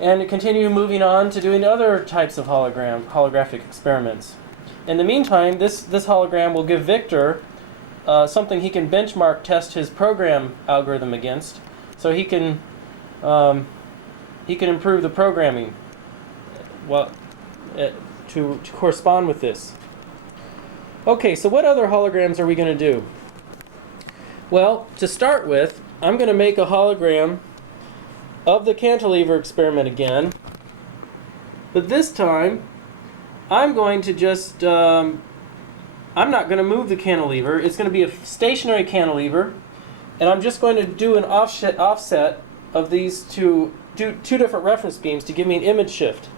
and to continue moving on to doing other types of holographic experiments. In the meantime, this hologram will give Victor something he can benchmark test his program algorithm against, so he can improve the programming to correspond with this. Okay, so what other holograms are we going to do? Well, to start with, I'm going to make a hologram of the cantilever experiment again, but this time I'm going to just I'm not going to move the cantilever. It's going to be a stationary cantilever, and I'm just going to do an offset of these two different reference beams to give me an image shift.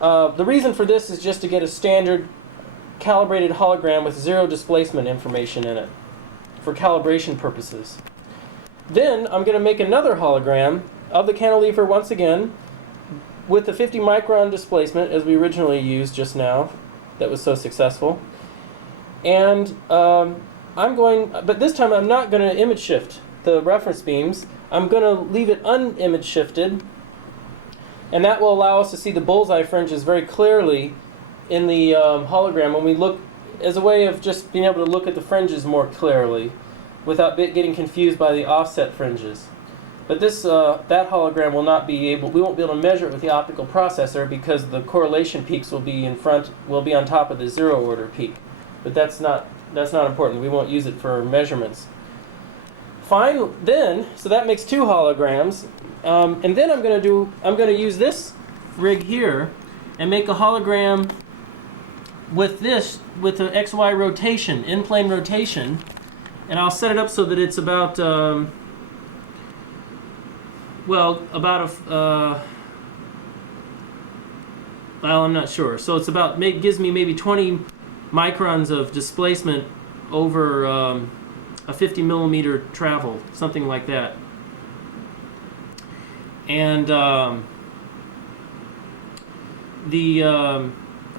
The reason for this is just to get a standard calibrated hologram with zero displacement information in it for calibration purposes. Then I'm going to make another hologram of the cantilever once again with the 50 micron displacement as we originally used just now. That was so successful. And but this time I'm not going to image shift the reference beams. I'm going to leave it unimage shifted, and that will allow us to see the bullseye fringes very clearly in the hologram when we look, as a way of just being able to look at the fringes more clearly without getting confused by the offset fringes. But this that hologram will not be able, we won't be able to measure it with the optical processor because the correlation peaks will be on top of the zero order peak. But that's not important. We won't use it for measurements. Fine, then, so that makes 2 holograms. And then I'm going to use this rig here and make a hologram with the XY rotation, in-plane rotation. And I'll set it up so that it's about, well, I'm not sure. So it's about, gives me maybe 20 microns of displacement over a 50 millimeter travel, something like that. And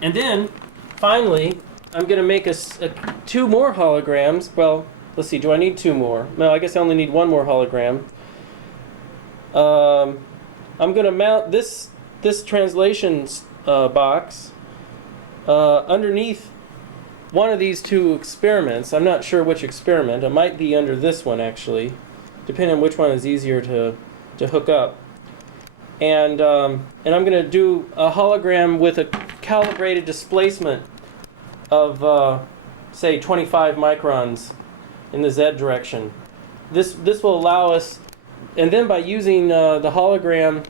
and then finally I'm going to make 2 more holograms. Well, let's see. Do I need 2 more? No, I guess I only need 1 more hologram. I'm going to mount this translation box underneath one of these 2 experiments. I'm not sure which experiment. It might be under this one, actually, depending on which one is easier to hook up. And I'm going to do a hologram with a calibrated displacement of, say, 25 microns in the Z direction. This will allow us, and then by using the hologram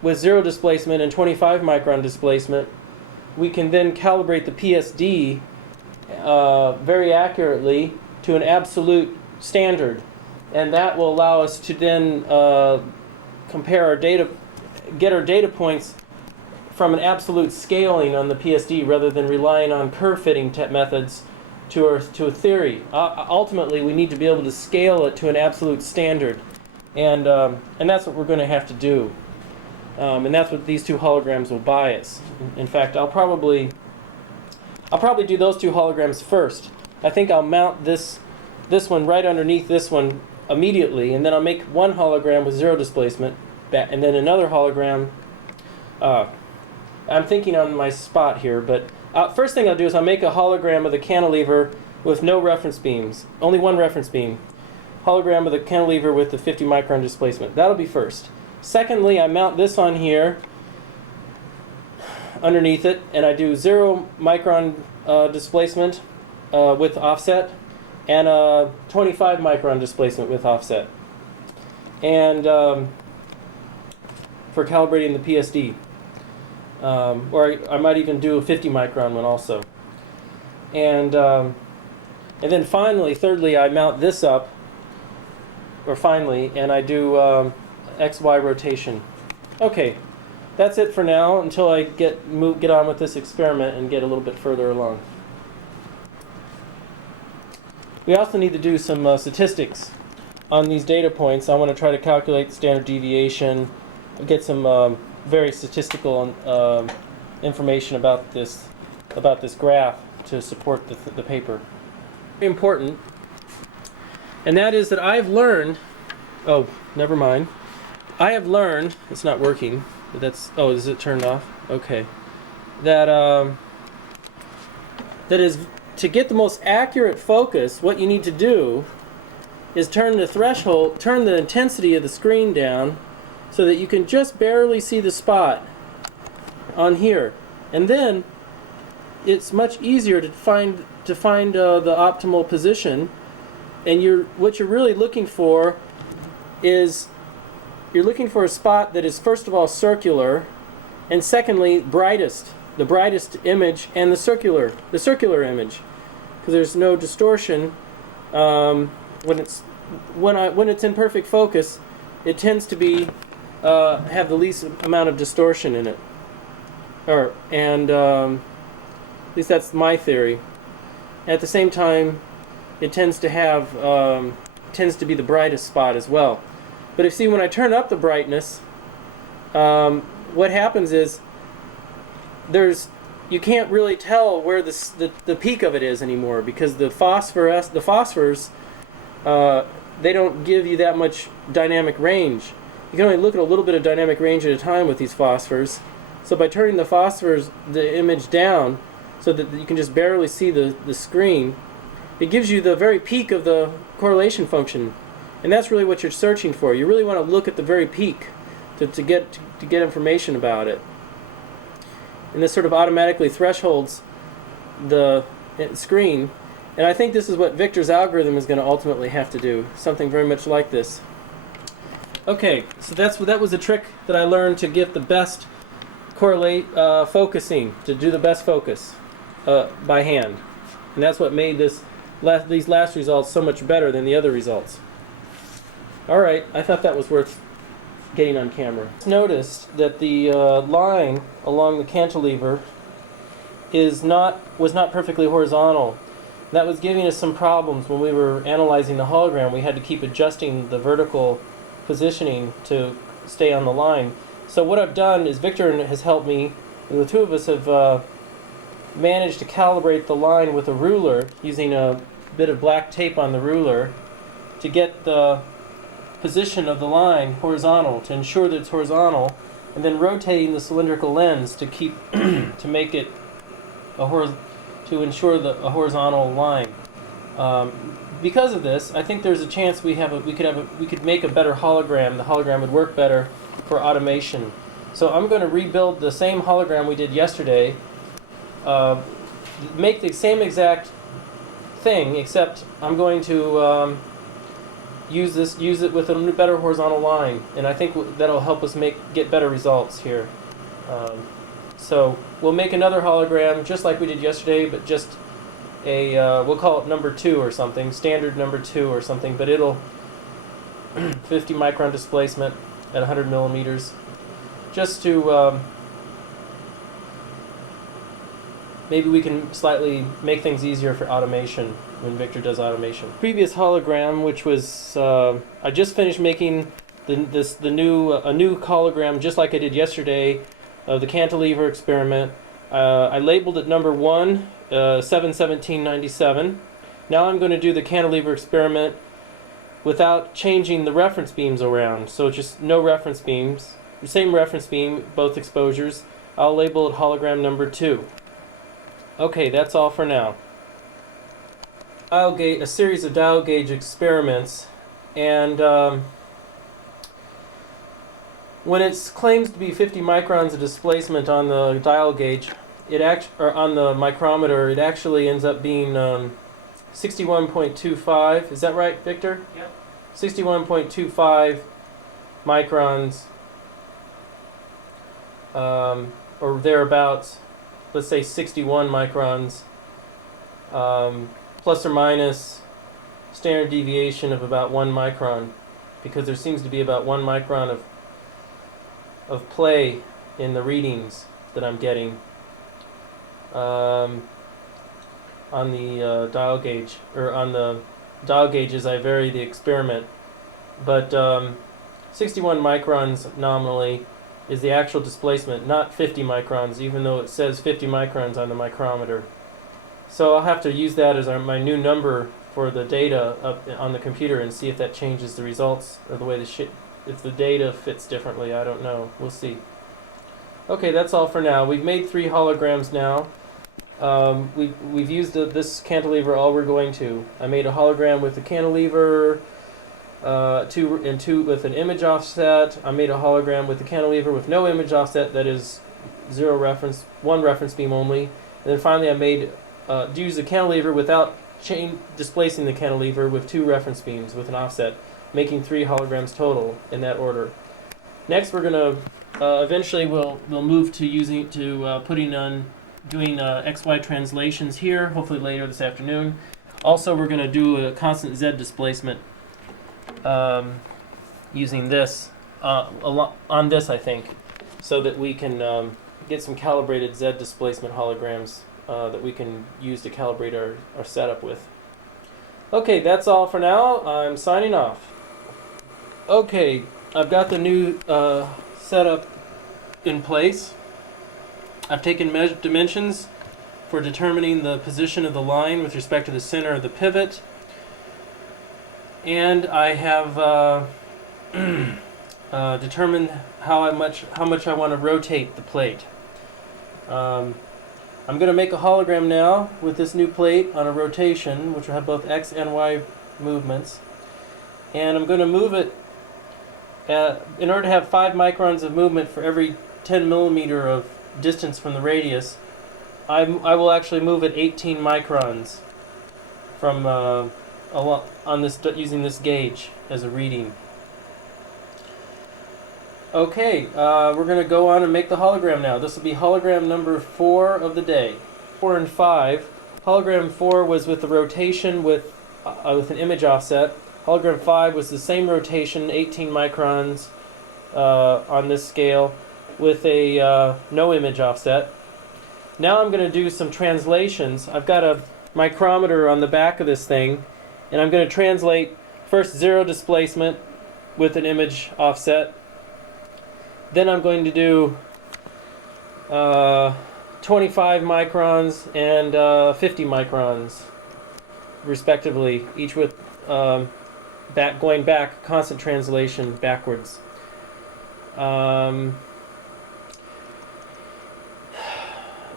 with 0 displacement and 25 micron displacement, we can then calibrate the PSD very accurately to an absolute standard, and that will allow us to then compare our data, get our data points from an absolute scaling on the PSD rather than relying on curve fitting methods to a theory. Ultimately, we need to be able to scale it to an absolute standard, and that's what we're going to have to do, and that's what these 2 holograms will buy us. In fact, I'll probably do those 2 holograms first. I think I'll mount this one right underneath this one immediately, and then I'll make 1 hologram with 0 displacement, and then another hologram. I'm thinking on my spot here, but first thing I'll do is I'll make a hologram of the cantilever with no reference beams, only 1 reference beam. Hologram of the cantilever with the 50 micron displacement. That'll be first. Secondly, I mount this on here underneath it, and I do 0 micron displacement with offset, and 25 micron displacement with offset, and for calibrating the PSD, or I might even do a 50 micron one also, and then finally, thirdly, I mount this up, and I do XY rotation. Okay. That's it for now until I get on with this experiment and get a little bit further along. We also need to do some statistics on these data points. I want to try to calculate the standard deviation, get some very statistical information about this graph to support the paper. Very important, and that is that I've learned. Oh, never mind. I have learned. It's not working. Is it turned off? Okay. That is, to get the most accurate focus, what you need to do is turn the intensity of the screen down so that you can just barely see the spot on here. And then it's much easier to find the optimal position. And what you're really looking for is you're looking for a spot that is, first of all, circular, and secondly, the brightest image, and the circular image, because there's no distortion when it's in perfect focus. It tends to be have the least amount of distortion in it, at least that's my theory. At the same time, it tends to have tends to be the brightest spot as well. But you see, when I turn up the brightness, what happens is you can't really tell where the peak of it is anymore, because the phosphors they don't give you that much dynamic range. You can only look at a little bit of dynamic range at a time with these phosphors. So by turning the image down so that you can just barely see the screen, it gives you the very peak of the correlation function. And that's really what you're searching for. You really want to look at the very peak to get information about it. And this sort of automatically thresholds the screen. And I think this is what Victor's algorithm is going to ultimately have to do, something very much like this. Okay, so that was a trick that I learned to get the best focusing, to do the best focus by hand. And that's what made these last results so much better than the other results. Alright, I thought that was worth getting on camera. Noticed that the line along the cantilever was not perfectly horizontal. That was giving us some problems when we were analyzing the hologram. We had to keep adjusting the vertical positioning to stay on the line. So what I've done is Victor has helped me, and the two of us have managed to calibrate the line with a ruler using a bit of black tape on the ruler to get the position of the line horizontal, to ensure that it's horizontal, and then rotating the cylindrical lens to keep to make it to ensure a horizontal line. Because of this, I think there's a chance we could make a better hologram. The hologram would work better for automation. So I'm going to rebuild the same hologram we did yesterday, make the same exact thing, except I'm going to use it with a better horizontal line, and I think that'll help us get better results here. So we'll make another hologram just like we did yesterday, but just we'll call it number 2 or something, standard number 2 or something, but it'll 50 micron displacement at 100 millimeters, just to maybe we can slightly make things easier for automation when Victor does automation. Previous hologram, which was I just finished making a new hologram just like I did yesterday of the cantilever experiment. I labeled it number 1, 71797. Now I'm going to do the cantilever experiment without changing the reference beams around. So just no reference beams, the same reference beam, both exposures. I'll label it hologram number 2. Okay, that's all for now. A series of dial gauge experiments, and when it claims to be 50 microns of displacement on the dial gauge, or on the micrometer, it actually ends up being 61.25. Is that right, Victor? Yep. 61.25 microns, or thereabouts. Let's say 61 microns, plus or minus standard deviation of about 1 micron, because there seems to be about 1 micron of play in the readings that I'm getting on the dial gauge, or on the dial gauge as I vary the experiment. But 61 microns nominally is the actual displacement, not 50 microns, even though it says 50 microns on the micrometer. So I'll have to use that as my new number for the data up on the computer and see if that changes the results, or the way if the data fits differently. I don't know. We'll see. Okay, that's all for now. We've made 3 holograms now. We've used this cantilever all we're going to. I made a hologram with the cantilever, 2 with an image offset. I made a hologram with the cantilever with no image offset, that is 0 reference, 1 reference beam only. And then finally I made use the cantilever without displacing the cantilever with 2 reference beams with an offset, making 3 holograms total in that order. Next we're going to eventually we'll move to doing XY translations here, hopefully later this afternoon. Also we're going to do a constant Z displacement using this on this, I think, so that we can get some calibrated Z displacement holograms that we can use to calibrate our setup with. Okay, that's all for now. I'm signing off. Okay, I've got the new setup in place. I've taken dimensions for determining the position of the line with respect to the center of the pivot, and I have determined how much I want to rotate the plate. I'm going to make a hologram now with this new plate on a rotation, which will have both X and Y movements. And I'm going to move it in order to have 5 microns of movement for every 10 millimeter of distance from the radius. I will actually move it 18 microns from on this using this gauge as a reading. Okay, we're going to go on and make the hologram now. This will be hologram number 4 of the day. 4 and 5. Hologram 4 was with the rotation with an image offset. Hologram 5 was the same rotation, 18 microns on this scale, with a no image offset. Now I'm going to do some translations. I've got a micrometer on the back of this thing, and I'm going to translate first 0 displacement with an image offset. Then I'm going to do 25 microns and 50 microns, respectively, each with going back, constant translation backwards.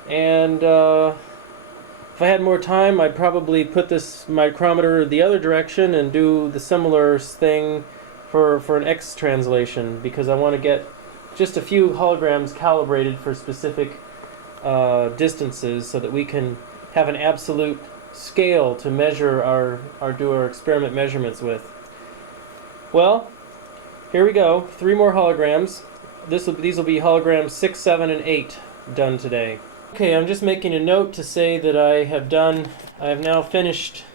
If I had more time, I'd probably put this micrometer the other direction and do the similar thing for an X translation, because I want to get just a few holograms calibrated for specific distances so that we can have an absolute scale to measure do our experiment measurements with. Well, here we go. 3 more holograms. These will be holograms 6, 7, and 8 done today. Okay, I'm just making a note to say that I have now finished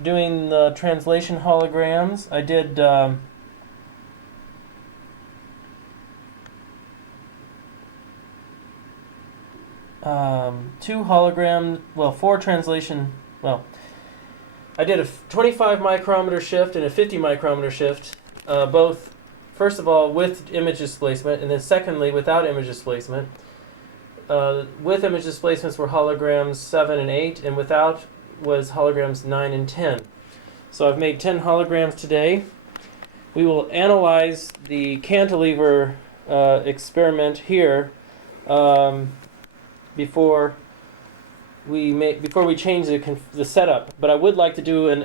doing the translation holograms. I did 4 translation, I did a 25 micrometer shift and a 50 micrometer shift, both, first of all, with image displacement, and then secondly, without image displacement. With image displacements were holograms 7 and 8, and without was holograms 9 and 10. So I've made 10 holograms today. We will analyze the cantilever experiment here before we change the setup. But I would like to do an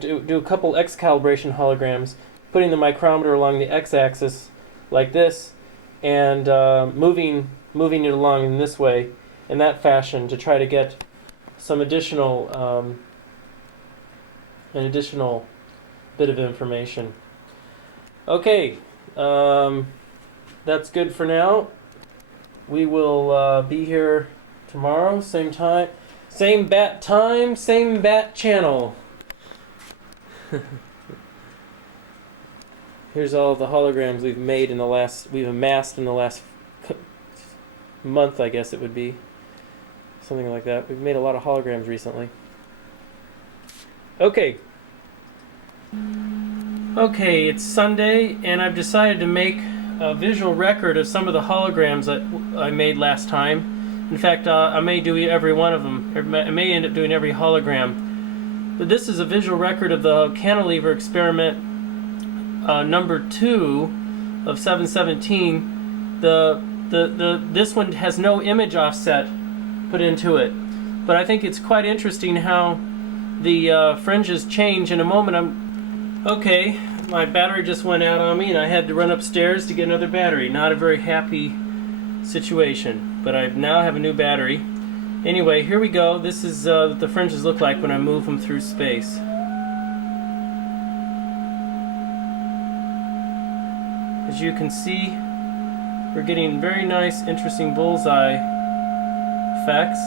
do a couple X calibration holograms, putting the micrometer along the X-axis like this, and moving it along in this way, in that fashion, to try to get some additional an additional bit of information. Okay, that's good for now. We will be here tomorrow, same time, same bat time, same bat channel. Here's all the holograms we've amassed in the last month, I guess it would be. Something like that. We've made a lot of holograms recently. Okay. Okay, it's Sunday, and I've decided to make a visual record of some of the holograms that I made last time. In fact, I may do every one of them. I may end up doing every hologram. But this is a visual record of the cantilever experiment number 2 of 717. This one has no image offset put into it, but I think it's quite interesting how the fringes change. In a moment, okay, my battery just went out on me, and I had to run upstairs to get another battery. Not a very happy situation, but I now have a new battery. Anyway, here we go. This is what the fringes look like when I move them through space. As you can see, we're getting very nice, interesting bullseye effects.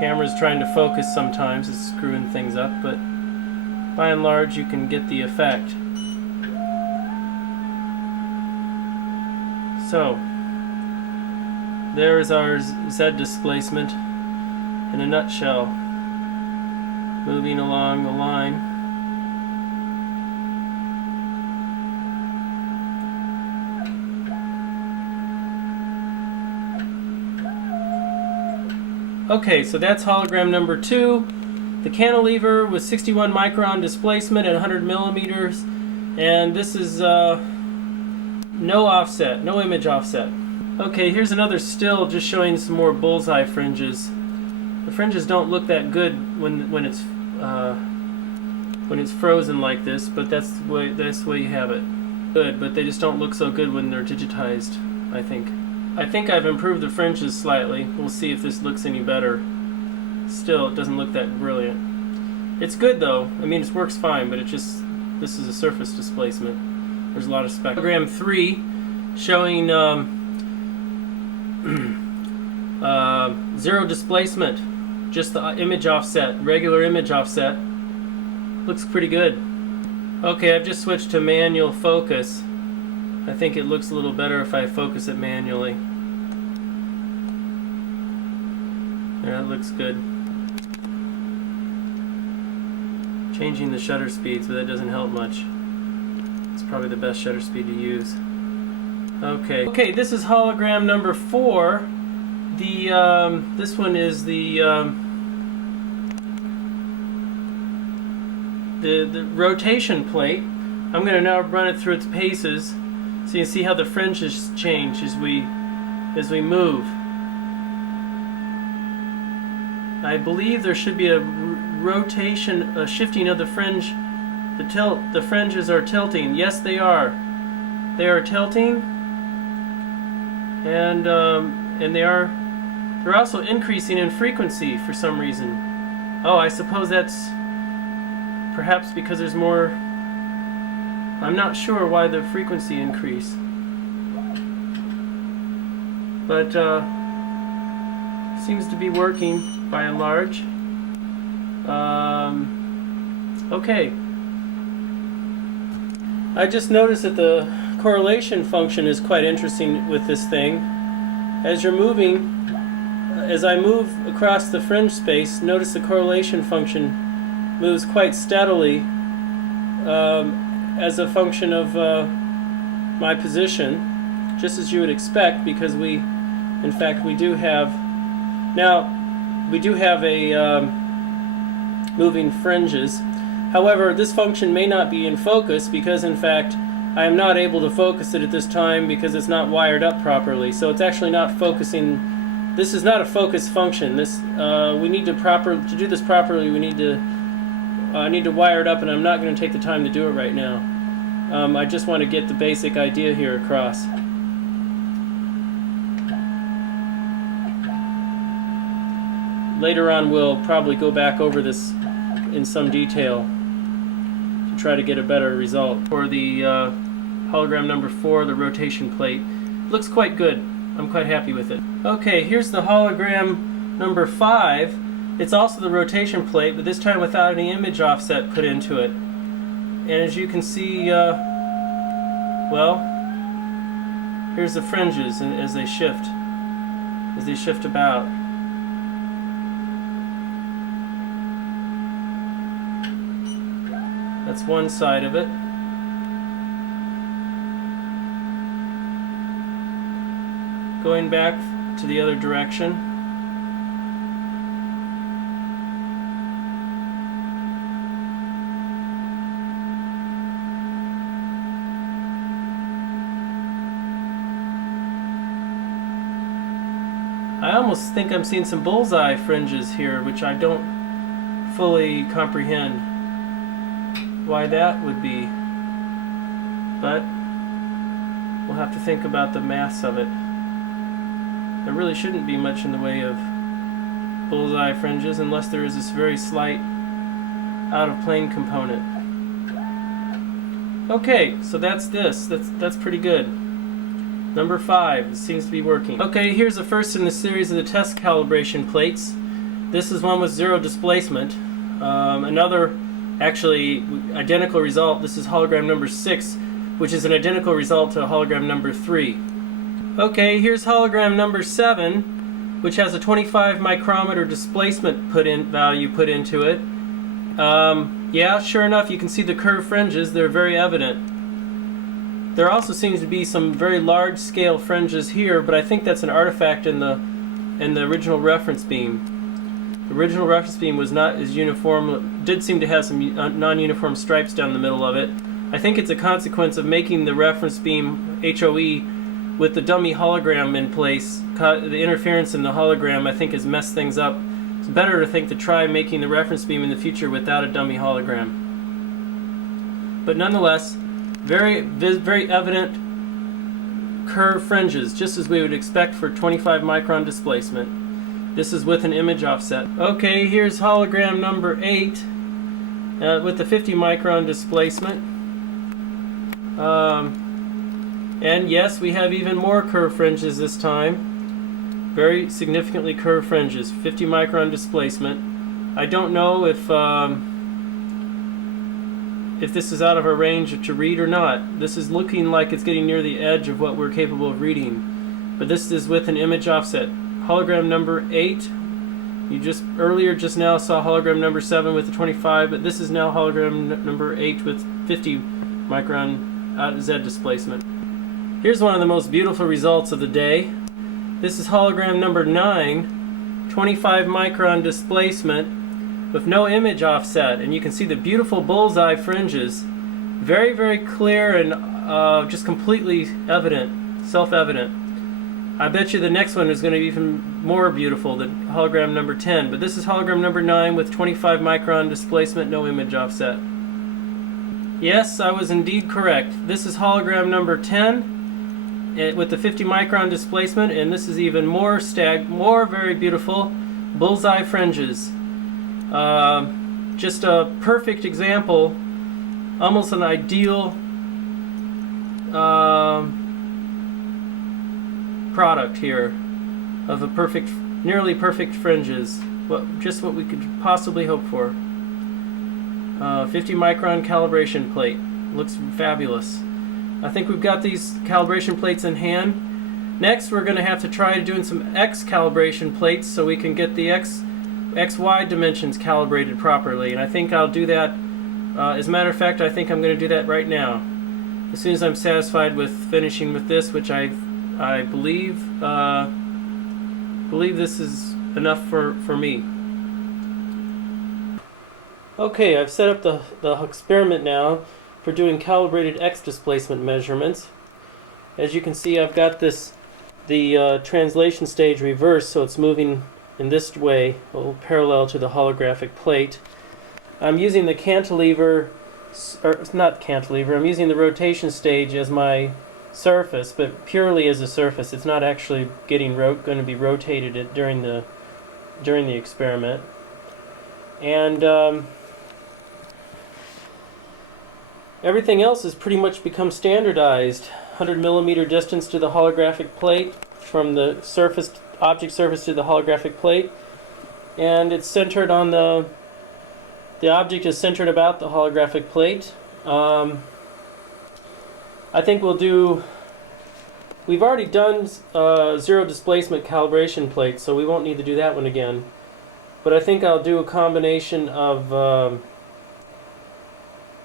Camera's trying to focus sometimes, it's screwing things up, but by and large you can get the effect. So, there's our Z displacement in a nutshell. Moving along the line. Okay, so that's hologram number 2. The cantilever with 61 micron displacement at 100 millimeters, and this is no offset, no image offset. Okay, here's another still just showing some more bullseye fringes. The fringes don't look that good when it's frozen like this, but that's the way you have it. Good, but they just don't look so good when they're digitized, I think. I think I've improved the fringes slightly. We'll see if this looks any better. Still, it doesn't look that brilliant. It's good though. I mean, it works fine, but this is a surface displacement. There's a lot of spec. Hologram 3 showing zero displacement, just the image offset, regular image offset. Looks pretty good. Okay, I've just switched to manual focus. I think it looks a little better if I focus it manually. Yeah, it looks good. Changing the shutter speeds, but that doesn't help much. It's probably the best shutter speed to use. Okay, this is hologram number 4. This one is the rotation plate. I'm going to now run it through its paces, so you can see how the fringes change as we move. I believe there should be a rotation, a shifting of the fringe. The fringes are tilting. Yes, they are. They are tilting, and they're also increasing in frequency for some reason. Oh, I suppose that's perhaps because there's more. I'm not sure why the frequency increase, but seems to be working by and large. Okay. I just noticed that the correlation function is quite interesting with this thing. As you're moving, as I move across the fringe space, notice the correlation function moves quite steadily as a function of my position, just as you would expect, because in fact, we do have a moving fringes. However, this function may not be in focus because, in fact, I am not able to focus it at this time because it's not wired up properly. So it's actually not focusing. This is not a focus function. We need to do this properly. I need to wire it up, and I'm not going to take the time to do it right now. I just want to get the basic idea here across. Later on, we'll probably go back over this in some detail to try to get a better result. For the hologram number 4, the rotation plate, it looks quite good. I'm quite happy with it. Okay, here's the hologram number 5. It's also the rotation plate, but this time without any image offset put into it. And as you can see, well, here's the fringes as they shift about. That's one side of it. Going back to the other direction. I almost think I'm seeing some bullseye fringes here, which I don't fully comprehend why that would be, but we'll have to think about the maths of it. There really shouldn't be much in the way of bullseye fringes unless there is this very slight out of plane component. Okay, so that's this. That's pretty good. Number 5, it seems to be working. Okay, here's the first in the series of the test calibration plates. This is one with zero displacement. Another actually identical result. This is hologram number 6, which is an identical result to hologram number 3. Okay, here's hologram number 7. which has a 25 micrometer displacement value put into it. Yeah, sure enough, you can see the curved fringes. They're very evident. There also seems to be some very large scale fringes here, but I think that's an artifact in the original reference beam. The original reference beam was not as uniform, did seem to have some non-uniform stripes down the middle of it. I think it's a consequence of making the reference beam HOE with the dummy hologram in place. The interference in the hologram, I think, has messed things up. It's better, I think, to try making the reference beam in the future without a dummy hologram. But nonetheless, very evident curved fringes, just as we would expect for 25 micron displacement. This is with an image offset. Okay, here's hologram number 8 with the 50 micron displacement. And yes, we have even more curved fringes this time. Very significantly curved fringes, 50 micron displacement. I don't know if this is out of our range to read or not. This is looking like it's getting near the edge of what we're capable of reading. But this is with an image offset. Hologram number 8. You just now saw hologram number 7 with the 25, but this is now hologram number 8 with 50 micron Z displacement. Here's one of the most beautiful results of the day. This is hologram number 9, 25 micron displacement with no image offset, and you can see the beautiful bullseye fringes. Very, very clear and just completely evident, self-evident. I bet you the next one is going to be even more beautiful, the hologram number 10. But this is hologram number 9 with 25 micron displacement, no image offset. Yes, I was indeed correct. This is hologram number 10 with the 50 micron displacement, and this is even more very beautiful bullseye fringes. Just a perfect example, almost an ideal product here of a nearly perfect fringes. Just what we could possibly hope for. 50 micron calibration plate. Looks fabulous. I think we've got these calibration plates in hand. Next, we're going to have to try doing some X calibration plates so we can get the XY dimensions calibrated properly. And I think I'll do that. As a matter of fact, I think I'm going to do that right now. As soon as I'm satisfied with finishing with this, which I believe this is enough for me. Okay, I've set up the experiment now for doing calibrated X displacement measurements. As you can see, I've got the translation stage reversed, so it's moving in this way, parallel to the holographic plate. I'm using the cantilever, or it's not cantilever, I'm using the rotation stage as my surface, but purely as a surface. It's not actually going to be rotated during the experiment. And everything else has pretty much become standardized. 100 millimeter distance to the holographic plate from the object surface to the holographic plate, and it's centered on the object is centered about the holographic plate. I think we've already done zero displacement calibration plate, so we won't need to do that one again. But I think I'll do a combination of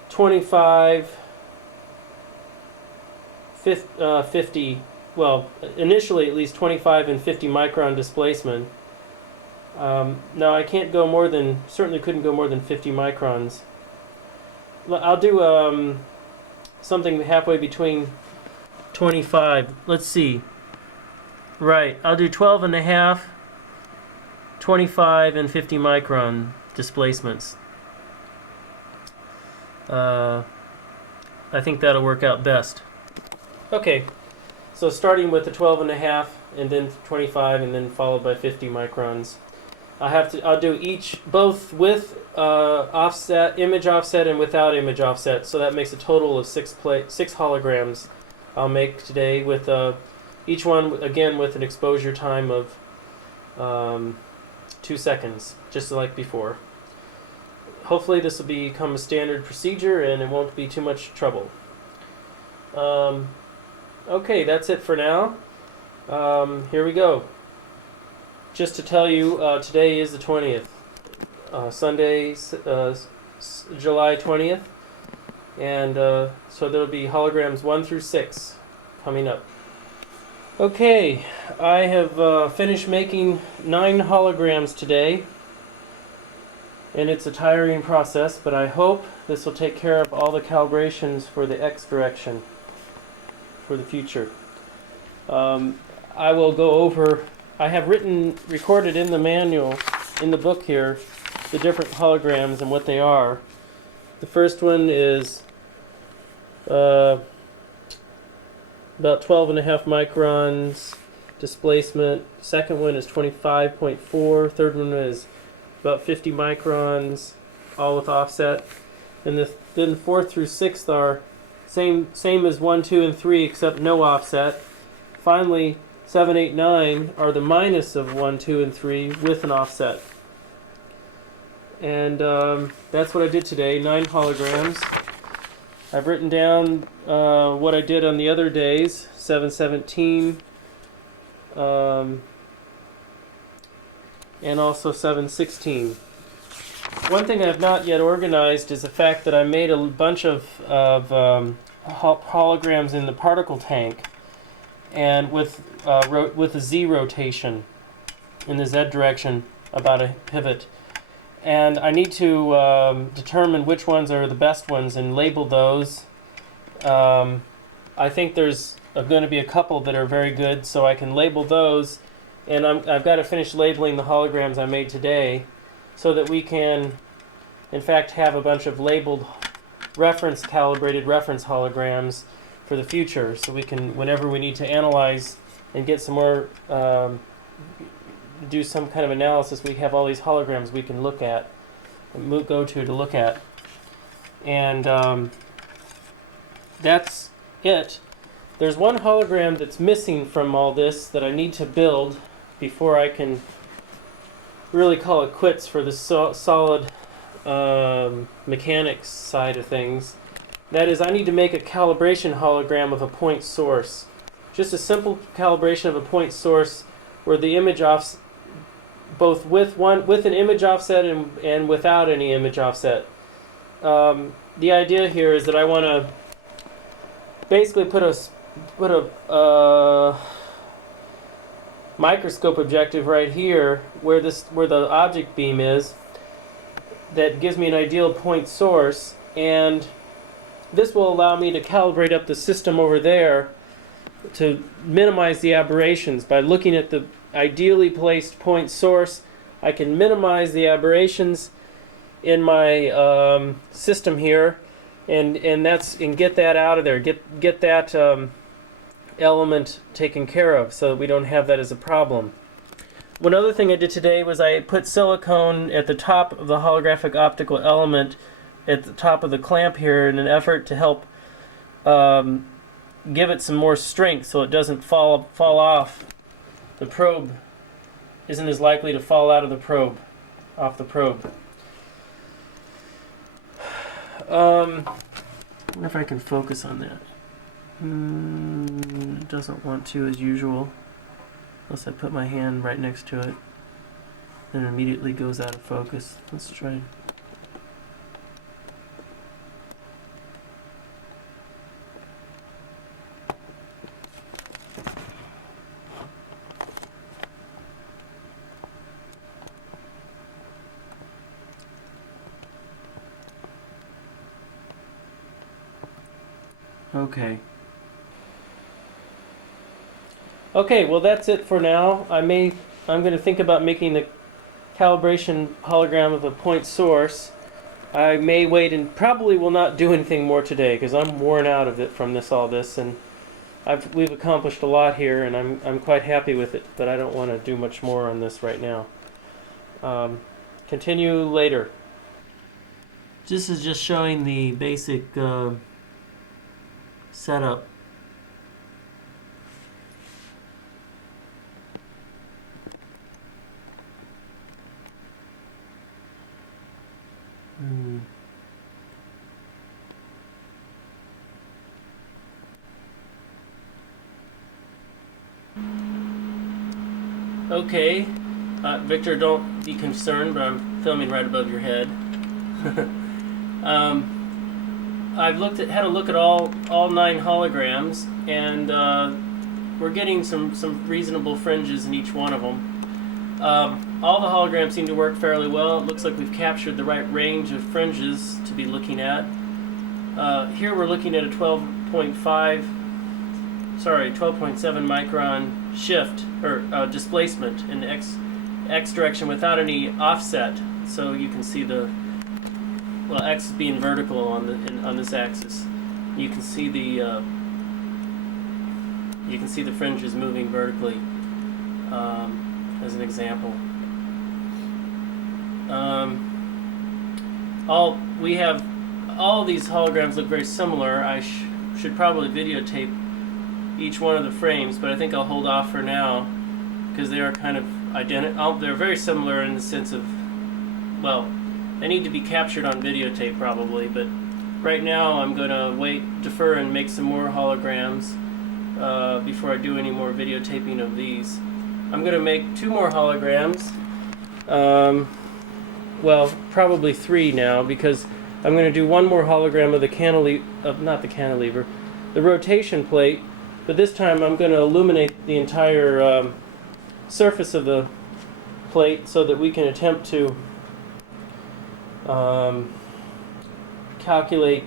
25, 50, well, initially at least 25 and 50 micron displacement. Now I can't go more than, certainly couldn't go more than 50 microns. I'll do something halfway between 25. Let's see. Right, I'll do 12 and a half, 25 and 50 micron displacements. I think that'll work out best. Okay, so starting with the 12 and a half, and then 25, and then followed by 50 microns. I'll do both with image offset and without image offset. So that makes a total of 6 holograms I'll make today, with each one again with an exposure time of 2 seconds, just like before. Hopefully this will become a standard procedure and it won't be too much trouble. Okay, that's it for now. Here we go. just to tell you, today is the 20th, Sunday, July 20th, and so there'll be holograms 1 through 6 coming up. Okay, I have finished making 9 holograms today, and it's a tiring process, but I hope this will take care of all the calibrations for the X direction for the future. I will go over, I have recorded in the manual, in the book here, the different holograms and what they are. The first one is about 12.5 microns displacement. Second one is 25.4. Third one is about 50 microns, all with offset. And then 4th through 6th are same as 1, 2, and 3, except no offset. Finally, 7, 8, 9 are the minus of 1, 2, and 3 with an offset. And that's what I did today, 9 holograms. I've written down what I did on the other days, 7, 17, and also 7, 16. One thing I have not yet organized is the fact that I made a bunch of holograms in the particle tank, and with a Z rotation in the Z direction about a pivot. And I need to determine which ones are the best ones and label those. I think there's going to be a couple that are very good, so I can label those. And I've got to finish labeling the holograms I made today, so that we can, in fact, have a bunch of labeled calibrated reference holograms for the future, so we can, whenever we need to analyze and get some more, do some kind of analysis, we have all these holograms we can look at, go to look at. And that's it. There's one hologram that's missing from all this that I need to build before I can really call it quits for the solid mechanics side of things. That is, I need to make a calibration hologram of a point source. Just a simple calibration of a point source where the image both with an image offset and without any image offset. The idea here is that I want to basically put a microscope objective right here where the object beam is, that gives me an ideal point source, and this will allow me to calibrate up the system over there to minimize the aberrations. By looking at the ideally placed point source, I can minimize the aberrations in my system here, and get that out of there. Get that element taken care of, so that we don't have that as a problem. One other thing I did today was I put silicone at the top of the holographic optical element at the top of the clamp here in an effort to help give it some more strength so it doesn't fall off. The probe isn't as likely to fall out of the probe, off the probe. I wonder if I can focus on that. It doesn't want to, as usual, unless I put my hand right next to it. Then it immediately goes out of focus. Let's try. Okay, well that's it for now. I'm going to think about making the calibration hologram of a point source. I may wait and probably will not do anything more today because I'm worn out of it from all this, and we've accomplished a lot here, and I'm quite happy with it. But I don't want to do much more on this right now. Continue later. This is just showing the basic setup. Okay, Victor, don't be concerned, but I'm filming right above your head. I've had a look at all 9 holograms, and we're getting some reasonable fringes in each one of them. All the holograms seem to work fairly well. It looks like we've captured the right range of fringes to be looking at. Here we're looking at a 12.7 micron shift or displacement in the x direction without any offset. So you can see x is being vertical on this axis. You can see the fringes moving vertically, as an example. All these holograms look very similar. I should probably videotape each one of the frames, but I think I'll hold off for now because they are kind of identical. They're very similar in the sense of, well, they need to be captured on videotape probably, but right now I'm going to defer and make some more holograms before I do any more videotaping of these. I'm going to make 2 more holograms, well, probably 3 now, because I'm going to do one more hologram of the rotation plate, but this time I'm going to illuminate the entire surface of the plate so that we can attempt to calculate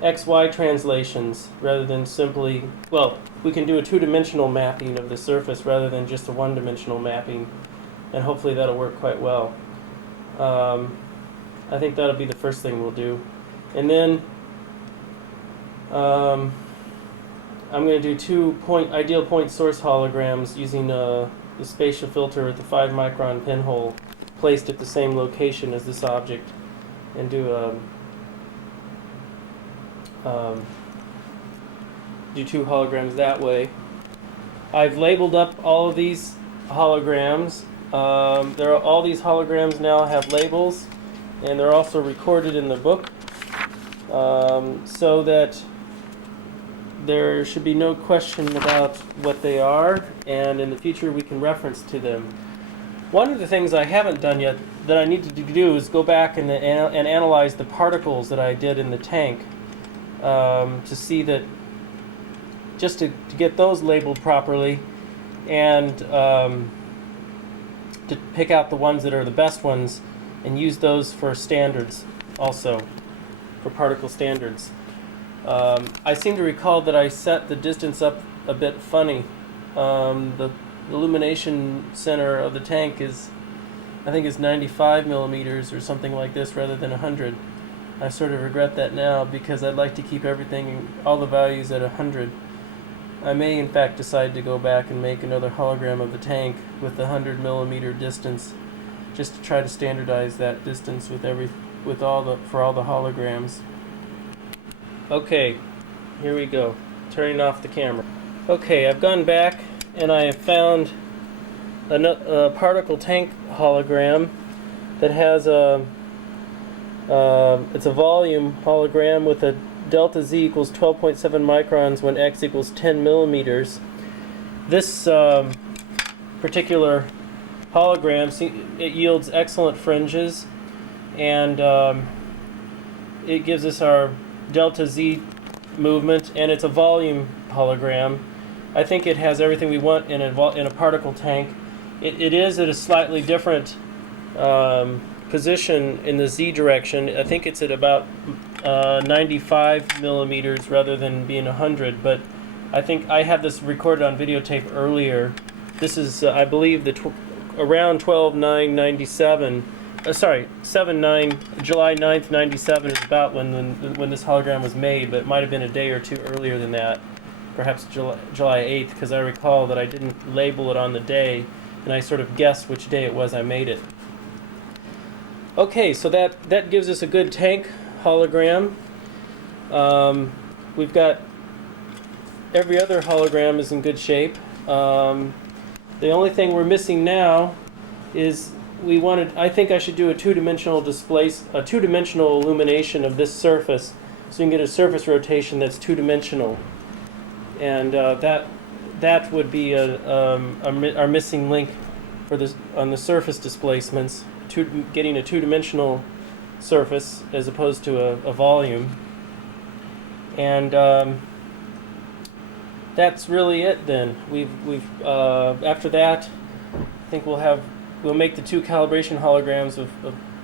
XY translations rather than simply, well, we can do a 2-dimensional mapping of the surface rather than just a 1-dimensional mapping, and hopefully that'll work quite well. I think that'll be the first thing we'll do. And then I'm going to do 2 ideal point source holograms using the spatial filter with the 5 micron pinhole placed at the same location as this object, and do 2 holograms that way. I've labeled up all of these holograms. All these holograms now have labels, and they're also recorded in the book, so that there should be no question about what they are, and in the future we can reference to them. One of the things I haven't done yet that I need to do is go back and analyze the particles that I did in the tank, to see that, just to get those labeled properly, and to pick out the ones that are the best ones and use those for standards also, for particle standards. I seem to recall that I set the distance up a bit funny. The illumination center of the tank is, I think it's 95 millimeters or something like this rather than 100. I sort of regret that now because I'd like to keep everything, all the values at 100. I may in fact decide to go back and make another hologram of the tank with the 100 millimeter distance, just to try to standardize that distance for all the holograms. Okay, here we go. Turning off the camera. Okay, I've gone back and I have found a particle tank hologram that has it's a volume hologram with a delta Z equals 12.7 microns when X equals 10 millimeters. This particular hologram, it yields excellent fringes, and it gives us our delta Z movement, and it's a volume hologram. I think it has everything we want in a particle tank. It is at a slightly different position in the Z direction. I think it's at about 95 millimeters rather than being 100, but I think I had this recorded on videotape earlier. This is, I believe, around 12/9/97. Sorry, July 9th, 97 is about when this hologram was made, but it might have been a day or two earlier than that, perhaps July 8th, because I recall that I didn't label it on the day, and I sort of guessed which day it was I made it. Okay, so that gives us a good tank hologram. We've got every other hologram is in good shape. The only thing we're missing now is I think I should do a two-dimensional illumination of this surface, so you can get a surface rotation that's two-dimensional, and that would be our missing link for this on the surface displacements, getting a two-dimensional surface as opposed to a volume. And that's really it. Then we've after that, I think we'll make the 2 calibration holograms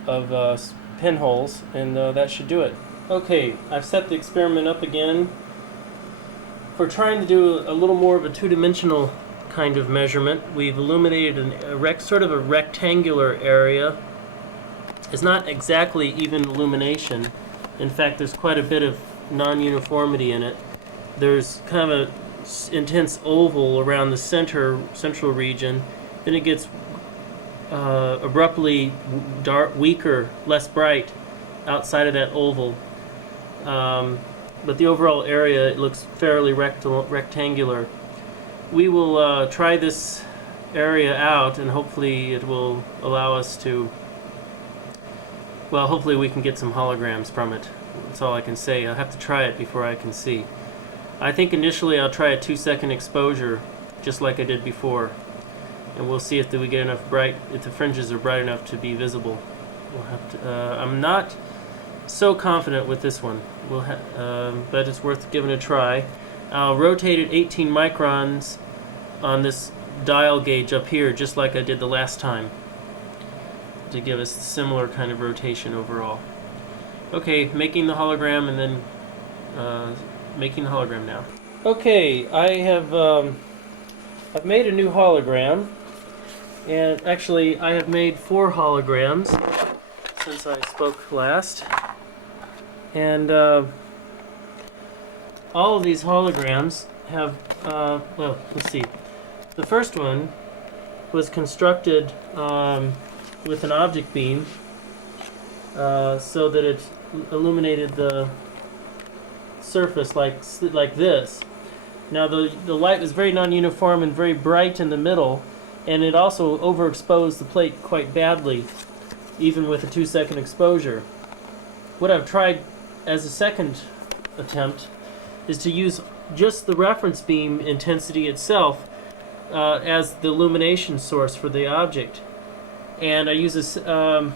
of pinholes, and that should do it. Okay, I've set the experiment up again. For trying to do a little more of a two-dimensional kind of measurement, we've illuminated sort of a rectangular area. It's not exactly even illumination. In fact, there's quite a bit of non-uniformity in it. There's kind of a intense oval around the central region. Then it gets abruptly weaker, less bright outside of that oval. But the overall area, it looks fairly rectangular. We will try this area out, and hopefully it will allow us to, well, hopefully we can get some holograms from it. That's all I can say. I'll have to try it before I can see. I think initially I'll try a 2-second exposure, just like I did before. And we'll see if we get enough if the fringes are bright enough to be visible. We'll have to, I'm not so confident with this one, but it's worth giving a try. I'll rotate it 18 microns on this dial gauge up here, just like I did the last time, to give us a similar kind of rotation overall. Okay, making the hologram, and then making the hologram now. Okay, I've made a new hologram, and actually I have made 4 holograms since I spoke last. And all of these holograms have, well, let's see. The first one was constructed with an object beam so that it illuminated the surface like this. Now the light was very non-uniform and very bright in the middle, and it also overexposed the plate quite badly, even with a 2-second exposure. What I've tried as a second attempt is to use just the reference beam intensity itself as the illumination source for the object. And I use this, and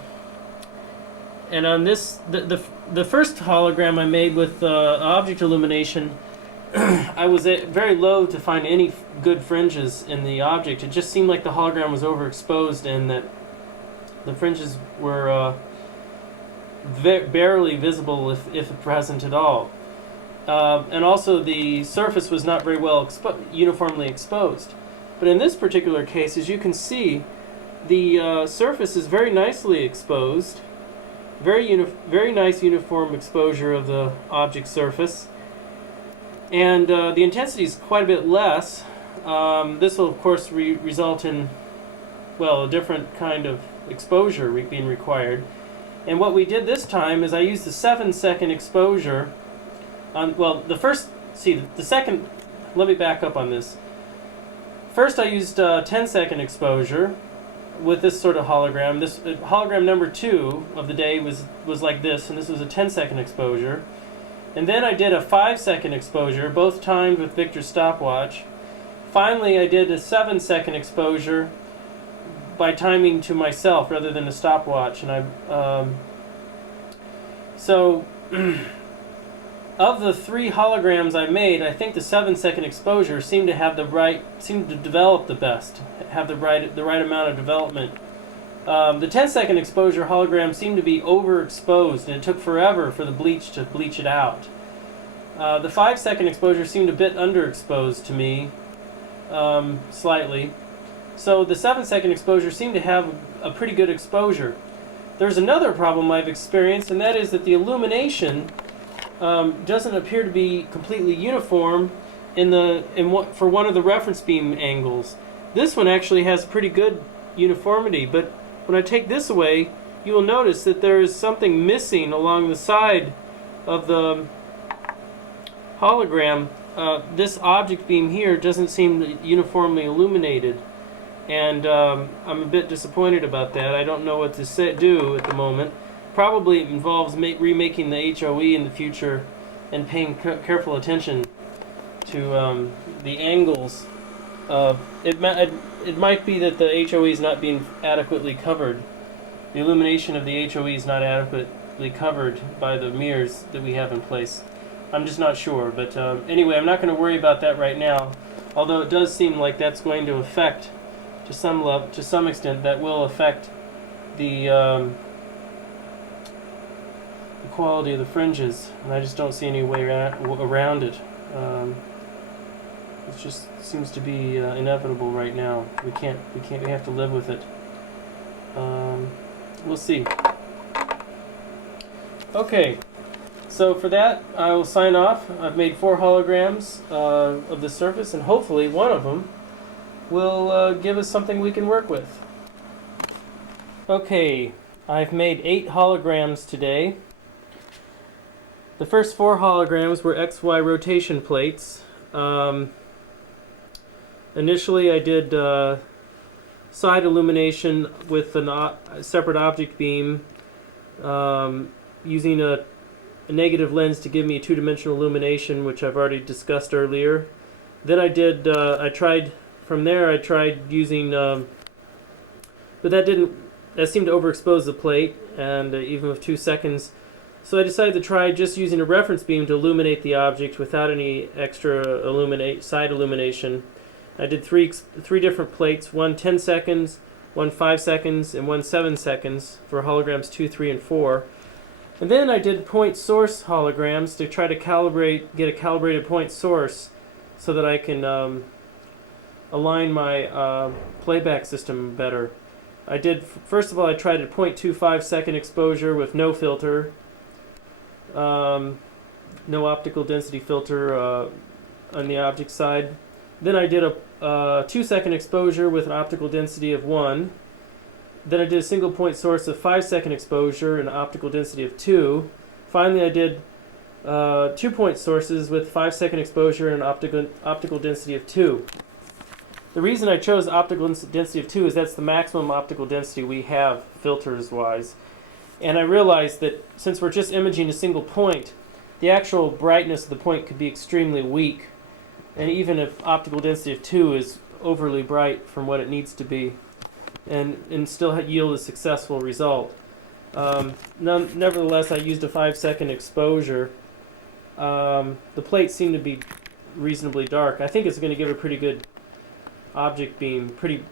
on this, the first hologram I made with object illumination, I was very loath to find any good fringes in the object. It just seemed like the hologram was overexposed and that the fringes were barely visible, if present at all. And also the surface was not very well uniformly exposed. But in this particular case, as you can see, the surface is very nicely exposed. Very nice uniform exposure of the object surface. And the intensity is quite a bit less. This will, of course, result in, well, a different kind of exposure being required. And what we did this time is I used the 7-second exposure on, well, the second, let me back up on this. First I used 10-second exposure with this sort of hologram. This hologram number 2 of the day was like this, and this was a 10-second exposure. And then I did a 5-second exposure, both timed with Victor's stopwatch. Finally, I did a 7-second exposure by timing to myself rather than a stopwatch. And so of the 3 holograms I made, I think the 7-second exposure seemed to develop the best, have the right amount of development. The 10-second exposure hologram seemed to be overexposed, and it took forever for the bleach to bleach it out. The 5-second exposure seemed a bit underexposed to me, slightly. So the 7-second exposure seemed to have a pretty good exposure. There's another problem I've experienced, and that is that the illumination doesn't appear to be completely uniform for one of the reference beam angles. This one actually has pretty good uniformity, but when I take this away, you will notice that there is something missing along the side of the hologram. This object beam here doesn't seem uniformly illuminated, and I'm a bit disappointed about that. I don't know what to do at the moment. Probably involves remaking the HOE in the future and paying careful attention to the angles It might be that the HOE is not being adequately covered. The illumination of the HOE is not adequately covered by the mirrors that we have in place. I'm just not sure, but anyway, I'm not going to worry about that right now. Although it does seem like that's going to affect, to some extent, that will affect the quality of the fringes, and I just don't see any way around it. It just seems to be inevitable right now. We have to live with it. We'll see. Okay, so for that, I will sign off. I've made 4 holograms of the surface, and hopefully one of them will give us something we can work with. Okay, I've made 8 holograms today. The first 4 holograms were XY rotation plates. Initially I did side illumination with a separate object beam, using a negative lens to give me a 2-dimensional illumination, which I've already discussed earlier. Then I tried using, but that seemed to overexpose the plate, and even with 2 seconds. So I decided to try just using a reference beam to illuminate the object without any extra side illumination. I did three different plates, one 10 seconds, one 5 seconds, and one 7 seconds for holograms 2, 3, and 4. And then I did point source holograms to try to get a calibrated point source so that I can align my playback system better. First of all, I tried a 0.25 second exposure with no filter. No optical density filter on the object side. Then I did a 2-second exposure with an optical density of 1. Then I did a single point source of 5-second exposure and an optical density of 2. Finally, I did 2-point sources with 5-second exposure and an optical density of 2. The reason I chose optical density of 2 is that's the maximum optical density we have filters-wise. And I realized that since we're just imaging a single point, the actual brightness of the point could be extremely weak. And even if optical density of 2 is overly bright from what it needs to be, and still yield a successful result. Nevertheless, I used a 5-second exposure. The plate seemed to be reasonably dark. I think it's going to give a pretty good object beam, pretty